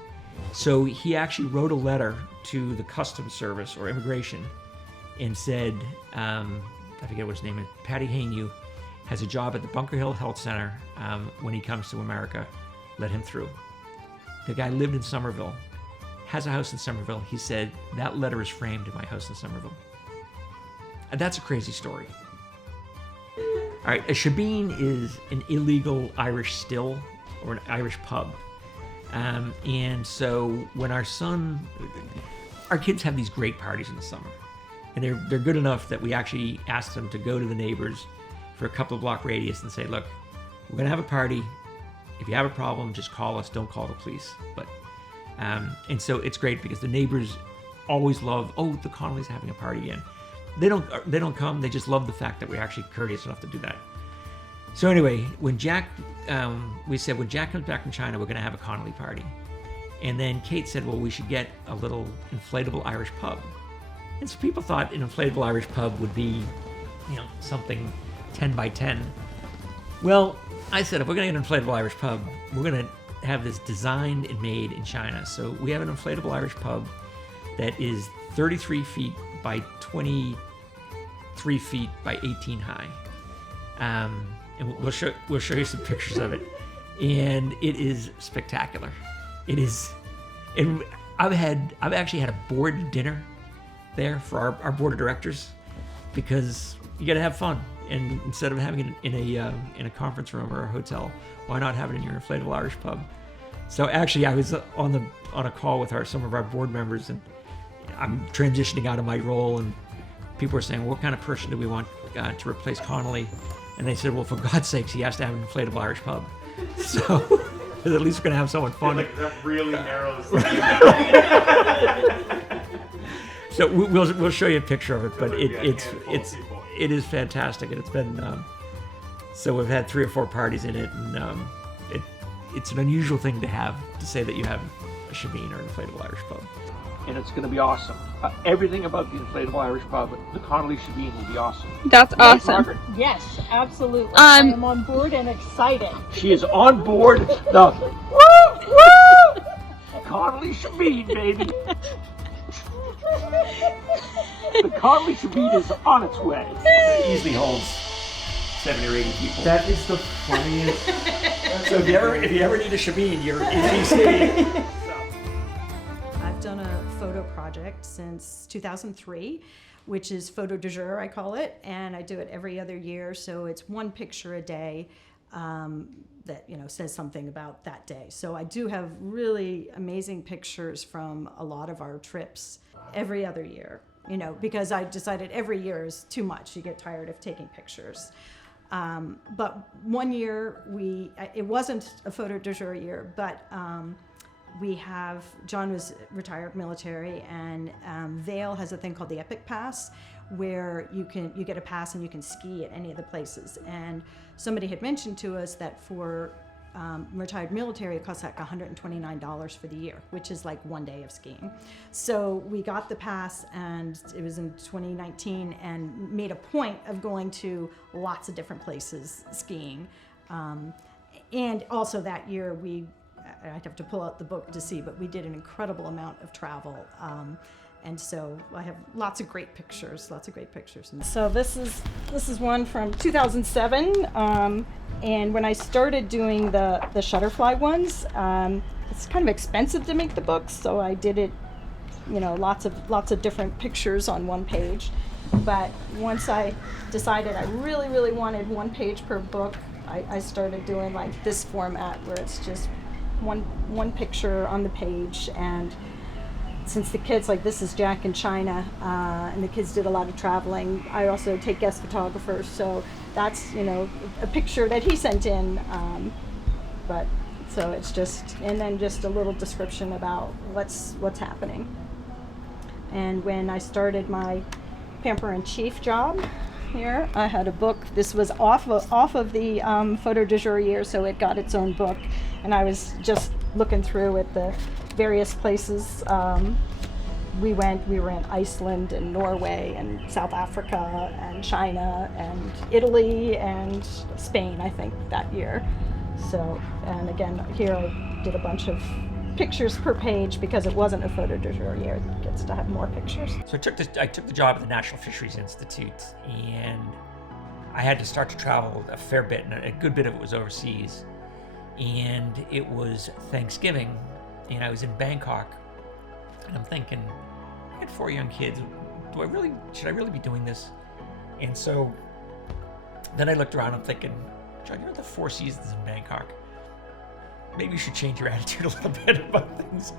So he actually wrote a letter to the Customs Service or Immigration and said, I forget what his name is, Patty Hainu has a job at the Bunker Hill Health Center. When he comes to America, let him through. The guy lived in Somerville, has a house in Somerville. He said, that letter is framed in my house in Somerville. And that's a crazy story. All right, a shebeen is an illegal Irish still or an Irish pub. And so when our kids have these great parties in the summer, and they're good enough that we actually ask them to go to the neighbors for a couple of block radius and say, look, we're going to have a party. If you have a problem, just call us. Don't call the police. But and so it's great because the neighbors always love, the Connellys are having a party again. They don't come. They just love the fact that we're actually courteous enough to do that. So anyway, when Jack, we said, when Jack comes back from China, we're going to have a Connelly party. And then Kate said, well, we should get a little inflatable Irish pub. And so people thought an inflatable Irish pub would be, something 10 by 10. Well, I said if we're going to get an inflatable Irish pub, we're going to have this designed and made in China. So we have an inflatable Irish pub that is 33 feet by 23 feet by 18 high. And we'll show you some pictures of it. And it is spectacular. It is, and I've actually had a board dinner there for our board of directors, because you got to have fun. And instead of having it in a conference room or a hotel, why not have it in your inflatable Irish pub? So actually, I was on a call with some of our board members, and I'm transitioning out of my role, and people were saying, what kind of person do we want to replace Connelly? And they said, well, for God's sakes, he has to have an inflatable Irish pub. So at least we're going to have someone fun. Like that really narrows. So we'll show you a picture of it, but it is fantastic, and it's been so we've had 3 or 4 parties in it, and it's an unusual thing to say that you have a shebeen or an inflatable Irish pub. And it's going to be awesome. Everything about the inflatable Irish pub, the Connelly shebeen will be awesome. That's Right, awesome. Margaret? Yes, absolutely. I am on board and excited. She is on board the woo Connelly shebeen, baby. The Connelly shebeen is on its way. It easily holds 70 or 80 people. That is the funniest. So if you ever need a shebeen, you're easy. I've done a photo project since 2003, which is photo du jour, I call it, and I do it every other year. So it's 1 picture a day that says something about that day. So I do have really amazing pictures from a lot of our trips every other year. Because I decided every year is too much. You get tired of taking pictures. But one year it wasn't a photo du jour year, but John was retired military, and Vail has a thing called the Epic Pass, where you get a pass and you can ski at any of the places. And somebody had mentioned to us that for retired military, it costs like $129 for the year, which is like 1 day of skiing. So we got the pass, and it was in 2019, and made a point of going to lots of different places skiing. And also that year I'd have to pull out the book to see, but we did an incredible amount of travel. And so I have lots of great pictures. So this is one from 2007. And when I started doing the Shutterfly ones, it's kind of expensive to make the books, so I did it, lots of different pictures on 1 page. But once I decided I really, really wanted 1 page per book, I started doing like this format where it's just one picture on the page. And since the kids, like this is Jack in China, and the kids did a lot of traveling, I also take guest photographers, so that's a picture that he sent in. But so it's just, and then just a little description about what's happening. And when I started my Pamper and Chief job here, I had a book. This was off of the photo du jour year, so it got its own book. And I was just looking through at the various places we went. We were in Iceland and Norway and South Africa and China and Italy and Spain, I think, that year. So, and again, here I did a bunch of pictures per page because it wasn't a photo du jour year. It gets to have more pictures. So I took the job at the National Fisheries Institute, and I had to start to travel a fair bit, and a good bit of it was overseas. And it was Thanksgiving, and I was in Bangkok, and I'm thinking, I had 4 young kids. Should I really be doing this? And so then I looked around, I'm thinking, John, you're at the 4 Seasons in Bangkok. Maybe you should change your attitude a little bit about things.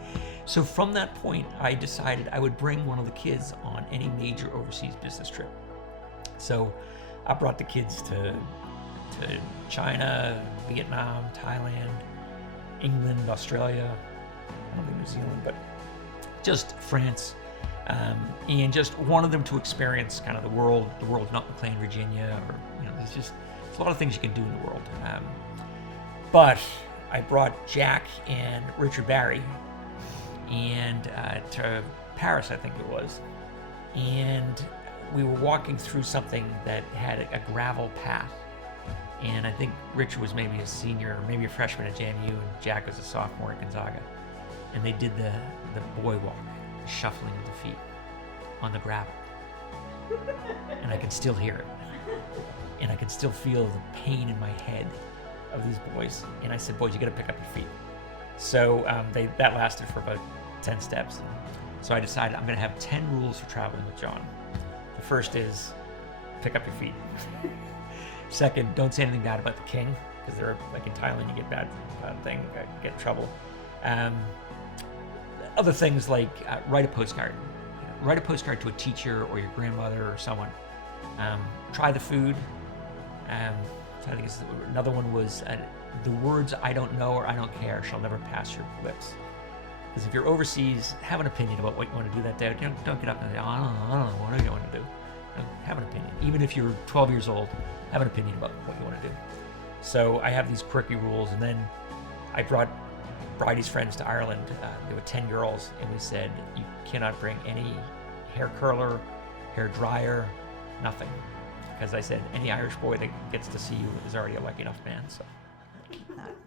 So from that point, I decided I would bring one of the kids on any major overseas business trip. So I brought the kids to China, Vietnam, Thailand, England, Australia, I don't think New Zealand, but just France, and just wanted them to experience kind of the world not McLean, Virginia, or there's a lot of things you can do in the world. But I brought Jack and Richard Barry and to Paris, I think it was, and we were walking through something that had a gravel path. And I think Rich was maybe a senior or maybe a freshman at JMU, and Jack was a sophomore at Gonzaga. And they did the boy walk, the shuffling of the feet on the gravel. And I can still hear it. And I can still feel the pain in my head of these boys. And I said, boys, you got to pick up your feet. So that lasted for about 10 steps. So I decided I'm going to have 10 rules for traveling with John. The first is pick up your feet. Second, don't say anything bad about the king, because they're like in Thailand, you get bad thing, get in trouble. Other things like write a postcard. Write a postcard to a teacher or your grandmother or someone. Try the food. I think another one was the words "I don't know" or "I don't care" shall never pass your lips. Because if you're overseas, have an opinion about what you want to do that day. Don't get up and say, "Oh, I don't know, what do you want to do?" Have an opinion. Even if you're 12 years old, have an opinion about what you want to do. So I have these quirky rules, and then I brought Bridie's friends to Ireland. There were 10 girls, and we said, you cannot bring any hair curler, hair dryer, nothing. Because I said, any Irish boy that gets to see you is already a lucky enough man. So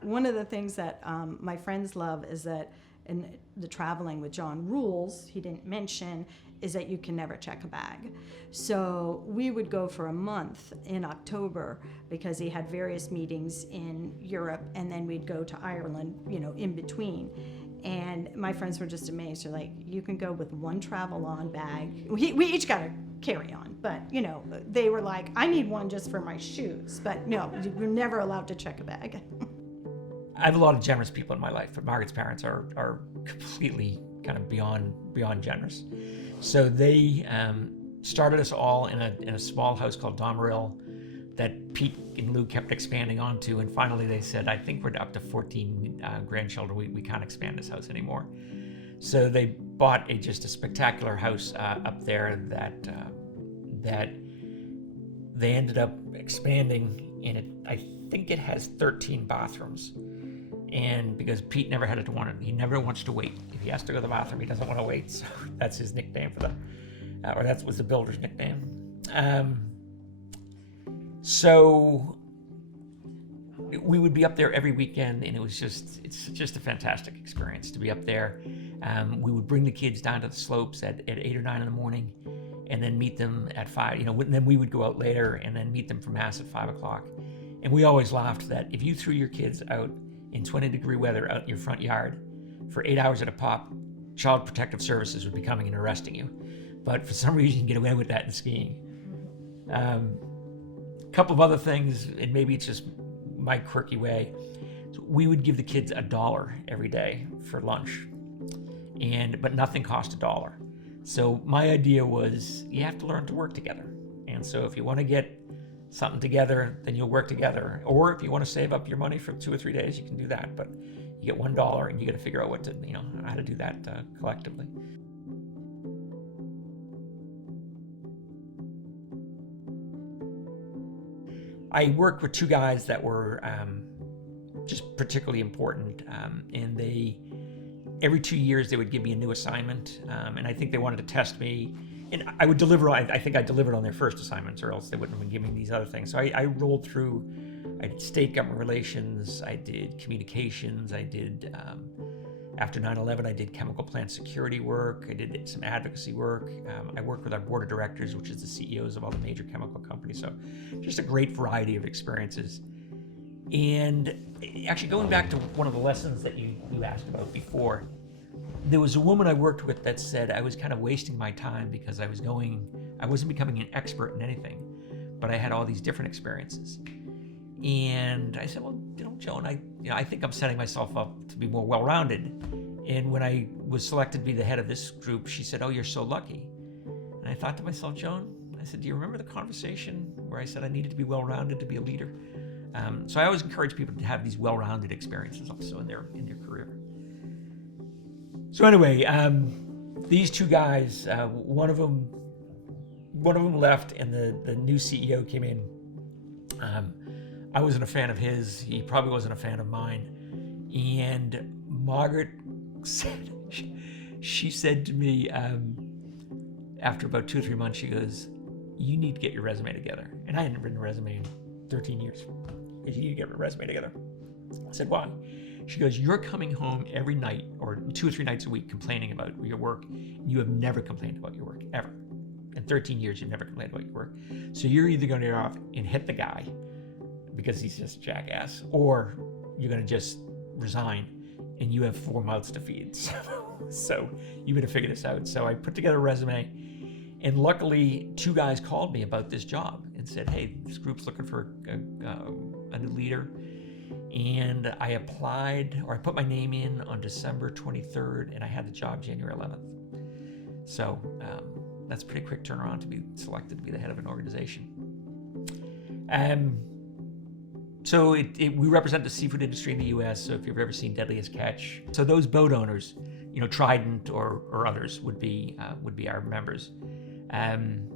One of the things that my friends love is that in the traveling with John rules, he didn't mention, is that you can never check a bag. So we would go for a month in October because he had various meetings in Europe, and then we'd go to Ireland, in between. And my friends were just amazed. They're like, you can go with one travel-on bag. We each got a carry-on, but, they were like, I need one just for my shoes. But no, you're never allowed to check a bag. I have a lot of generous people in my life, but Margaret's parents are completely kind of beyond generous. So they started us all in a small house called Domerill that Pete and Lou kept expanding onto, and finally they said, I think we're up to 14 grandchildren. We can't expand this house anymore. So they bought just a spectacular house up there that they ended up expanding in it. I think it has 13 bathrooms. And because Pete never had he never wants to wait. If he has to go to the bathroom, he doesn't want to wait. So that's his nickname for or that was the builder's nickname. So we would be up there every weekend, and it's just a fantastic experience to be up there. We would bring the kids down to the slopes at 8 or 9 in the morning, and then meet them at 5. And then we would go out later and then meet them for mass at 5 o'clock. And we always laughed that if you threw your kids out in 20-degree weather out in your front yard for 8 hours at a pop, Child Protective Services would be coming and arresting you. But for some reason, you can get away with that in skiing. A couple of other things, and maybe it's just my quirky way. So we would give the kids $1 every day for lunch, but nothing cost $1. So my idea was you have to learn to work together. And so if you want to get something together, then you'll work together. Or if you want to save up your money for 2 or 3 days, you can do that. But you get $1, and you got to figure out how to do that collectively. I worked with 2 guys that were just particularly important, and every 2 years they would give me a new assignment, and I think they wanted to test me. And I would deliver. I think I delivered on their first assignments, or else they wouldn't have been giving me these other things. So I rolled through. I did state government relations. I did communications. I did after 9/11. I did chemical plant security work. I did some advocacy work. I worked with our board of directors, which is the CEOs of all the major chemical companies. So just a great variety of experiences. And actually, going back to one of the lessons that you asked about before. There was a woman I worked with that said I was kind of wasting my time because I wasn't becoming an expert in anything, but I had all these different experiences. And I said, well, Joan, I think I'm setting myself up to be more well-rounded. And when I was selected to be the head of this group, she said, oh, you're so lucky. And I thought to myself, Joan, I said, do you remember the conversation where I said I needed to be well-rounded to be a leader? So I always encourage people to have these well-rounded experiences also in their career. So anyway, these 2 guys, one of them left, and the new CEO came in. I wasn't a fan of his. He probably wasn't a fan of mine. And Margaret said, she said to me after about 2 or 3 months, she goes, "You need to get your resume together." And I hadn't written a resume in 13 years. You need to get a resume together. I said, why? She goes, you're coming home every night or 2 or 3 nights a week complaining about your work. You have never complained about your work, ever. In 13 years, you've never complained about your work. So you're either going to get off and hit the guy because he's just a jackass, or you're going to just resign and you have 4 mouths to feed. So you better figure this out. So I put together a resume, and luckily 2 guys called me about this job and said, hey, this group's looking for a new leader. And I applied, or I put my name in on December 23rd, and I had the job January 11th. So that's a pretty quick turnaround to be selected to be the head of an organization. So we represent the seafood industry in the U.S. So if you've ever seen Deadliest Catch, so those boat owners, Trident or others would be our members. And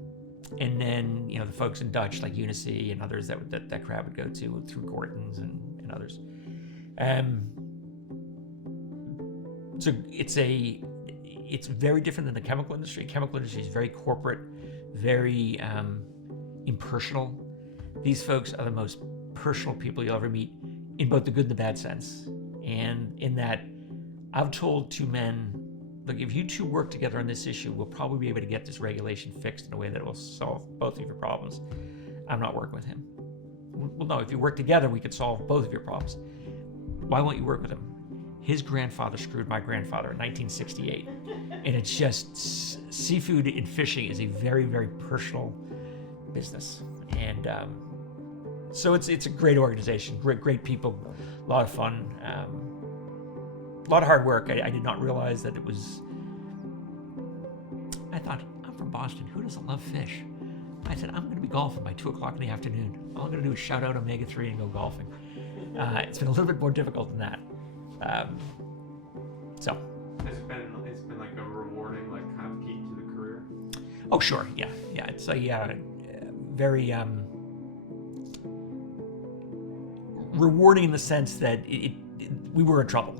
then, the folks in Dutch like Unice and others that crowd would go to through Gorton's and others. So it's very different than the chemical industry. Chemical industry is very corporate, very impersonal. These folks are the most personal people you'll ever meet in both the good and the bad sense. And in that, I've told 2 men, look, if you 2 work together on this issue, we'll probably be able to get this regulation fixed in a way that will solve both of your problems. I'm not working with him. Well, no, if you work together, we could solve both of your problems. Why won't you work with him? His grandfather screwed my grandfather in 1968. And it's just, seafood and fishing is a very, very personal business. And so it's a great organization, great people, a lot of fun. A lot of hard work. I did not realize that it was. I thought, I'm from Boston. Who doesn't love fish? I said, I'm going to be golfing by 2 o'clock in the afternoon. All I'm going to do is shout out Omega-3 and go golfing. It's been a little bit more difficult than that. So. It's been like a rewarding, kind of peak to the career. Oh, sure. Yeah. It's a very rewarding in the sense that we were in trouble.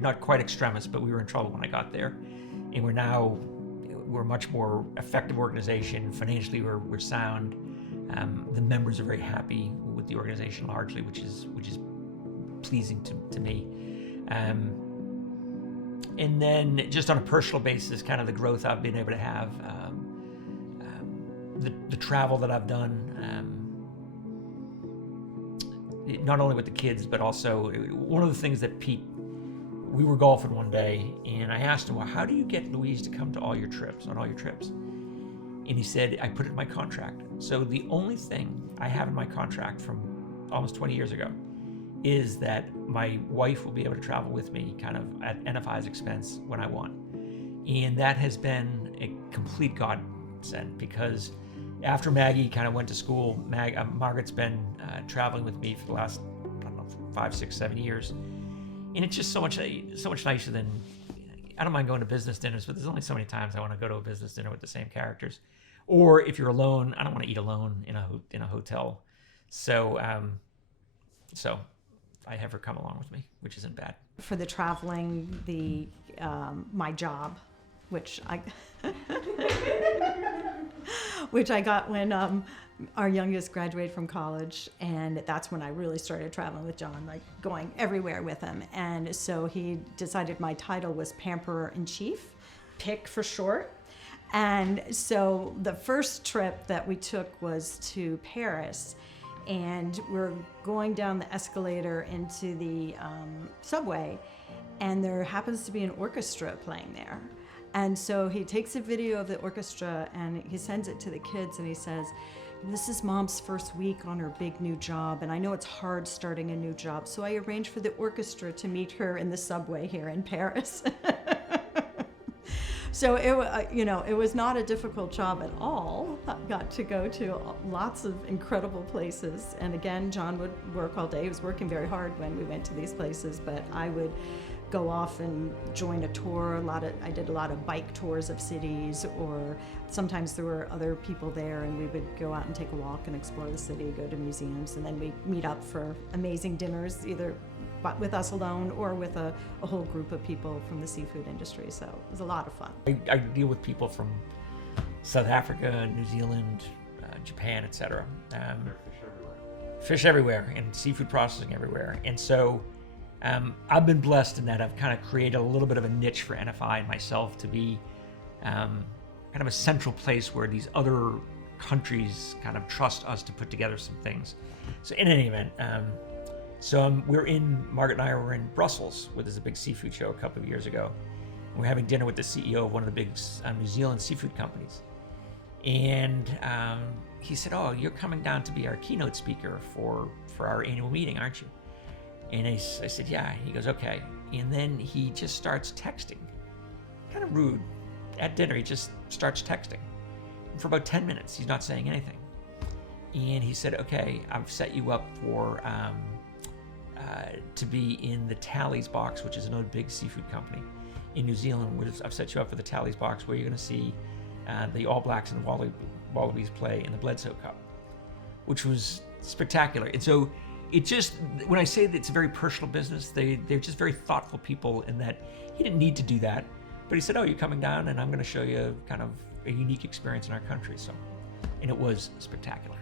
Not quite extremist, but we were in trouble when I got there. And we're a much more effective organization. Financially, we're sound. The members are very happy with the organization largely, which is pleasing to me. And then just on a personal basis, kind of the growth I've been able to have, the travel that I've done, not only with the kids, but also one of the things that Pete, we were golfing one day, and I asked him, well, how do you get Louise to come to all your trips, And he said, I put it in my contract. So the only thing I have in my contract from almost 20 years ago is that my wife will be able to travel with me kind of at NFI's expense when I want. And that has been a complete godsend, because after Maggie kind of went to school, Margaret's been traveling with me for the last, 5, 6, 7 years. And it's just so much nicer than, I don't mind going to business dinners, but there's only so many times I want to go to a business dinner with the same characters. Or if you're alone, I don't want to eat alone in a hotel. So I have her come along with me, which isn't bad. For the traveling, my job, which I got when our youngest graduated from college, and that's when I really started traveling with John, going everywhere with him. And so he decided my title was Pamperer-in-Chief, PIC for short. And so the first trip that we took was to Paris, and we're going down the escalator into the subway, and there happens to be an orchestra playing there. And so he takes a video of the orchestra and he sends it to the kids, and he says, this is Mom's first week on her big new job, and I know it's hard starting a new job, so I arranged for the orchestra to meet her in the subway here in Paris. So it was not a difficult job at all. I got to go to lots of incredible places. And again, John would work all day. He was working very hard when we went to these places, but I would go off and join a tour. I did a lot of bike tours of cities, or sometimes there were other people there and we would go out and take a walk and explore the city, go to museums, and then we meet up for amazing dinners, either with us alone or with a whole group of people from the seafood industry. So it was a lot of fun. I deal with people from South Africa, New Zealand, Japan, etc. There's fish everywhere. fish everywhere and seafood processing everywhere. And so I've been blessed in that I've kind of created a little bit of a niche for NFI and myself to be kind of a central place where these other countries kind of trust us to put together some things. So in any event, Margaret and I were in Brussels, where there's a big seafood show a couple of years ago. We're having dinner with the CEO of one of the big New Zealand seafood companies. And he said, "Oh, you're coming down to be our keynote speaker for our annual meeting, aren't you?" And I said, "Yeah." He goes, "Okay." And then he just starts texting. Kind of rude. At dinner, he just starts texting. And for about 10 minutes, he's not saying anything. And he said, "Okay, I've set you up for to be in the Tally's box, which is another big seafood company in New Zealand. I've set you up for the Tally's box, where you're going to see the All Blacks and the Wallabies play in the Bledsoe Cup," which was spectacular. And so it just, when I say that it's a very personal business, they're just very thoughtful people in that he didn't need to do that. But he said, "Oh, you're coming down and I'm going to show you kind of a unique experience in our country." So, and it was spectacular.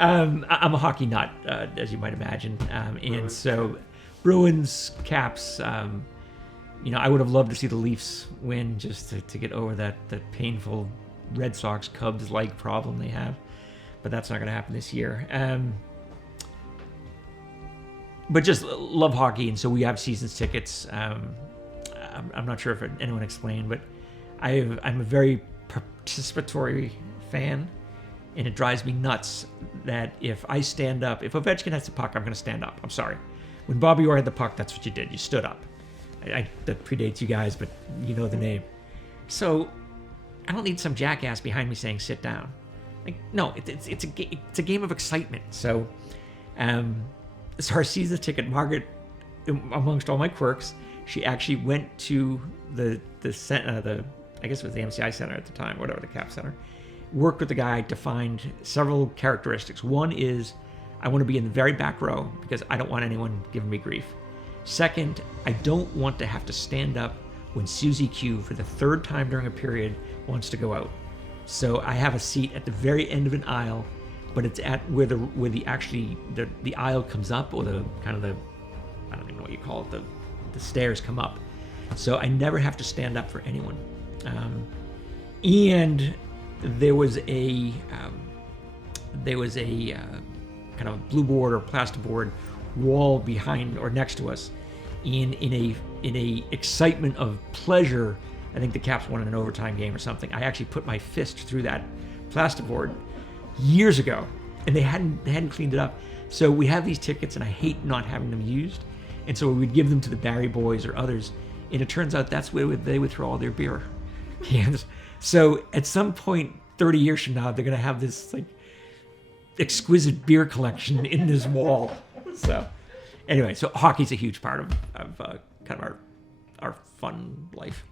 I'm a hockey nut, as you might imagine. And so Bruins, Caps, I would have loved to see the Leafs win just to get over that painful Red Sox Cubs-like problem they have. But that's not going to happen this year. But just love hockey, and so we have seasons tickets. I'm not sure if anyone explained, but I'm a very participatory fan, and it drives me nuts that if I stand up, if Ovechkin has the puck, I'm going to stand up. I'm sorry. When Bobby Orr had the puck, that's what you did. You stood up. That predates you guys, but you know the name. So I don't need some jackass behind me saying sit down. No, it's a game of excitement. So our season ticket, Margaret, amongst all my quirks, she actually went to the I guess it was the MCI Center at the time, whatever, the Cap Center, worked with the guy to find several characteristics. One is, I want to be in the very back row because I don't want anyone giving me grief. Second, I don't want to have to stand up when Susie Q, for the third time during a period, wants to go out. So I have a seat at the very end of an aisle, but it's at where the aisle comes up, or the kind of I don't even know what you call it, the stairs come up. So I never have to stand up for anyone. And there was a kind of blue board or plasterboard wall behind or next to us. In a excitement of pleasure, I think the Caps won an overtime game or something, I actually put my fist through that plasterboard years ago, and they hadn't cleaned it up. So we have these tickets, and I hate not having them used. And so we would give them to the Barry boys or others, and it turns out that's where they would throw all their beer cans. So at some point, 30 years from now, they're going to have this exquisite beer collection in this wall. So anyway, so hockey's a huge part of kind of our fun life.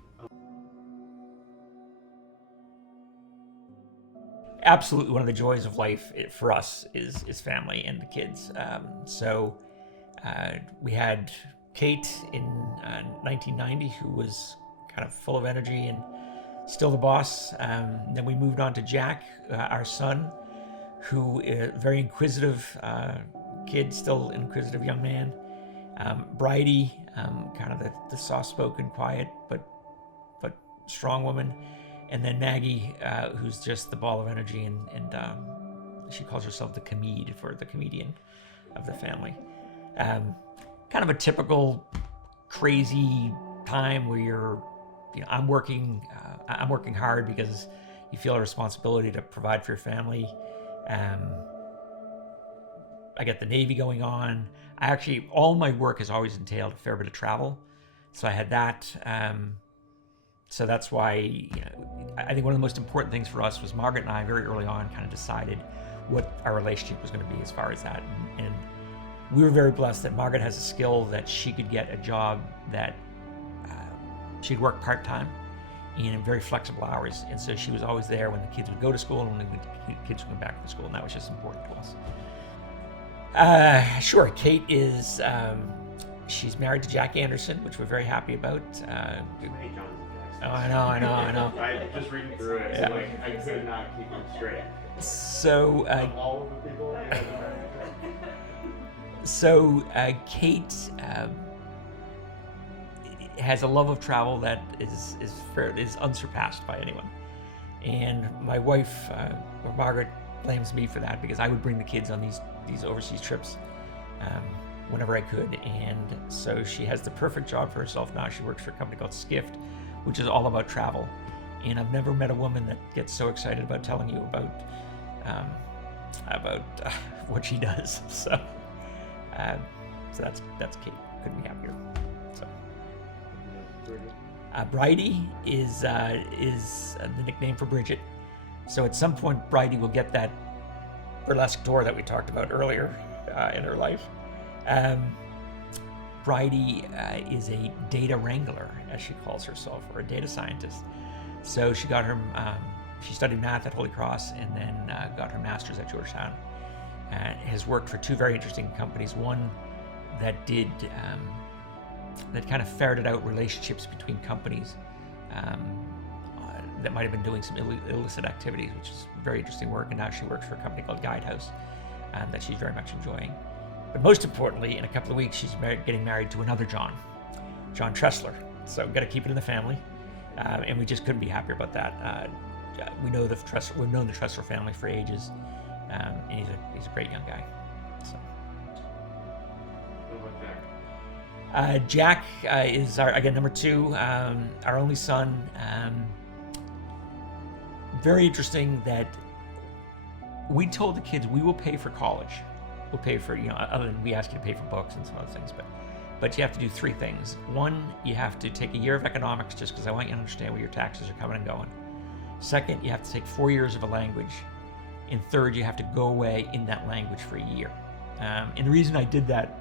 Absolutely, one of the joys of life for us is family and the kids. So we had Kate in 1990, who was kind of full of energy and still the boss. Then we moved on to Jack, our son, who is a very inquisitive kid, still an inquisitive young man. Bridie, kind of the soft-spoken, quiet, but strong woman. And then Maggie, who's just the ball of energy, and she calls herself the comedian of the family. Kind of a typical crazy time where I'm working hard because you feel a responsibility to provide for your family. I get the Navy going on. All my work has always entailed a fair bit of travel. So I had that. So that's why, I think one of the most important things for us was Margaret and I very early on kind of decided what our relationship was going to be as far as that. And we were very blessed that Margaret has a skill that she could get a job that she'd work part-time in very flexible hours. And so she was always there when the kids would go to school and when the kids would come back from school. And that was just important to us. Sure, Kate is, she's married to Jack Anderson, which we're very happy about. Oh, I know. I just reading through it, yeah. so I could not keep them straight. So, All of the people. Kate has a love of travel that is unsurpassed by anyone. And my wife, or Margaret, blames me for that because I would bring the kids on these overseas trips whenever I could. And so she has the perfect job for herself now. She works for a company called Skift, which is all about travel. And I've never met a woman that gets so excited about telling you about what she does. So that's Kate. Couldn't be happier. So. Bridie is the nickname for Bridget. So at some point, Bridie will get that burlesque tour that we talked about earlier in her life. Bridie is a data wrangler, as she calls herself, or a data scientist. So she got her, she studied math at Holy Cross and then got her master's at Georgetown. Has worked for two very interesting companies. One that did that kind of ferreted out relationships between companies that might have been doing some illicit activities, which is very interesting work. And now she works for a company called Guidehouse that she's very much enjoying. But most importantly, in a couple of weeks, she's getting married to another John Tressler. So we've got to keep it in the family. And we just couldn't be happier about that. We've known the Tressler family for ages. And he's a great young guy. So. What about Jack? Jack is again number two, our only son. Very interesting that we told the kids we will pay for college. We'll pay for, other than we ask you to pay for books and some other things, but you have to do three things. One, you have to take a year of economics just because I want you to understand where your taxes are coming and going. Second, you have to take 4 years of a language. And third, you have to go away in that language for a year. And the reason we did that,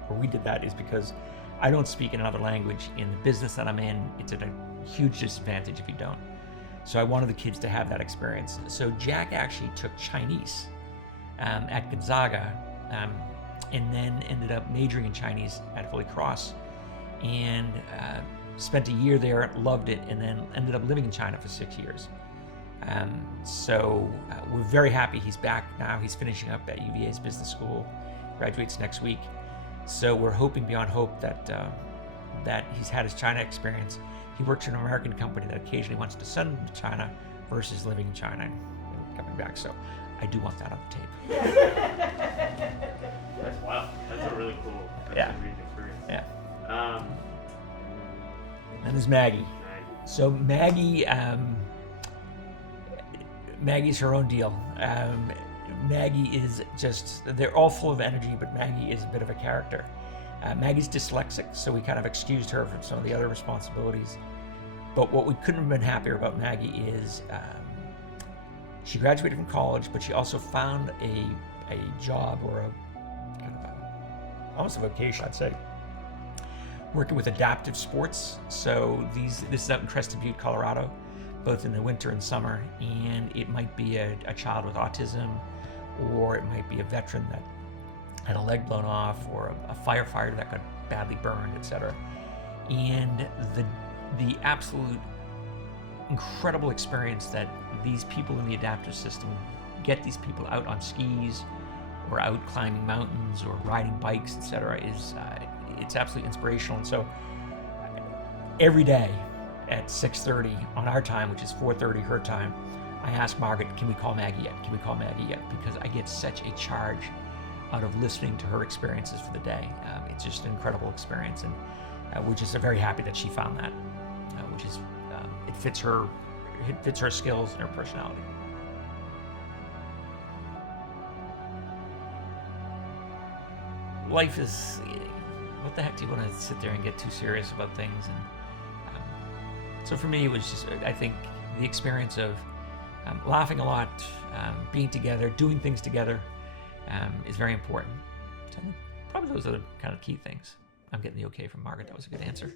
is because I don't speak another language. In the business that I'm in, it's at a huge disadvantage if you don't. So I wanted the kids to have that experience. So Jack actually took Chinese at Gonzaga, and then ended up majoring in Chinese at Holy Cross, and spent a year there, loved it, and then ended up living in China for 6 years. So we're very happy he's back now. He's finishing up at UVA's business school, graduates next week. So we're hoping beyond hope that he's had his China experience. He works in an American company that occasionally wants to send him to China versus living in China and coming back. So I do want that on the tape. That's wow. That's a really cool. Yeah. Experience. Yeah. And there's Maggie. So Maggie's her own deal. Maggie is they're all full of energy, but Maggie is a bit of a character. Maggie's dyslexic, so we kind of excused her from some of the other responsibilities. But what we couldn't have been happier about Maggie is she graduated from college, but she also found a job, or a kind of almost a vocation, I'd say, working with adaptive sports. So this is out in Crested Butte, Colorado, both in the winter and summer, and it might be a child with autism, or it might be a veteran that had a leg blown off, or a firefighter that got badly burned, etc. And the absolute incredible experience that these people in the adaptive system get these people out on skis, or out climbing mountains, or riding bikes, etc. is it's absolutely inspirational. And so every day at 6:30 on our time, which is 4:30 her time, I ask Margaret, can we call Maggie yet? Can we call Maggie yet? Because I get such a charge out of listening to her experiences for the day. It's just an incredible experience, and we're just very happy that she found that, which is it fits her skills and her personality. Life is, what the heck do you want to sit there and get too serious about things? And so for me, it was just, I think, the experience of laughing a lot, being together, doing things together is very important. So I think probably those are the kind of key things. I'm getting the okay from Margaret. That was a good answer.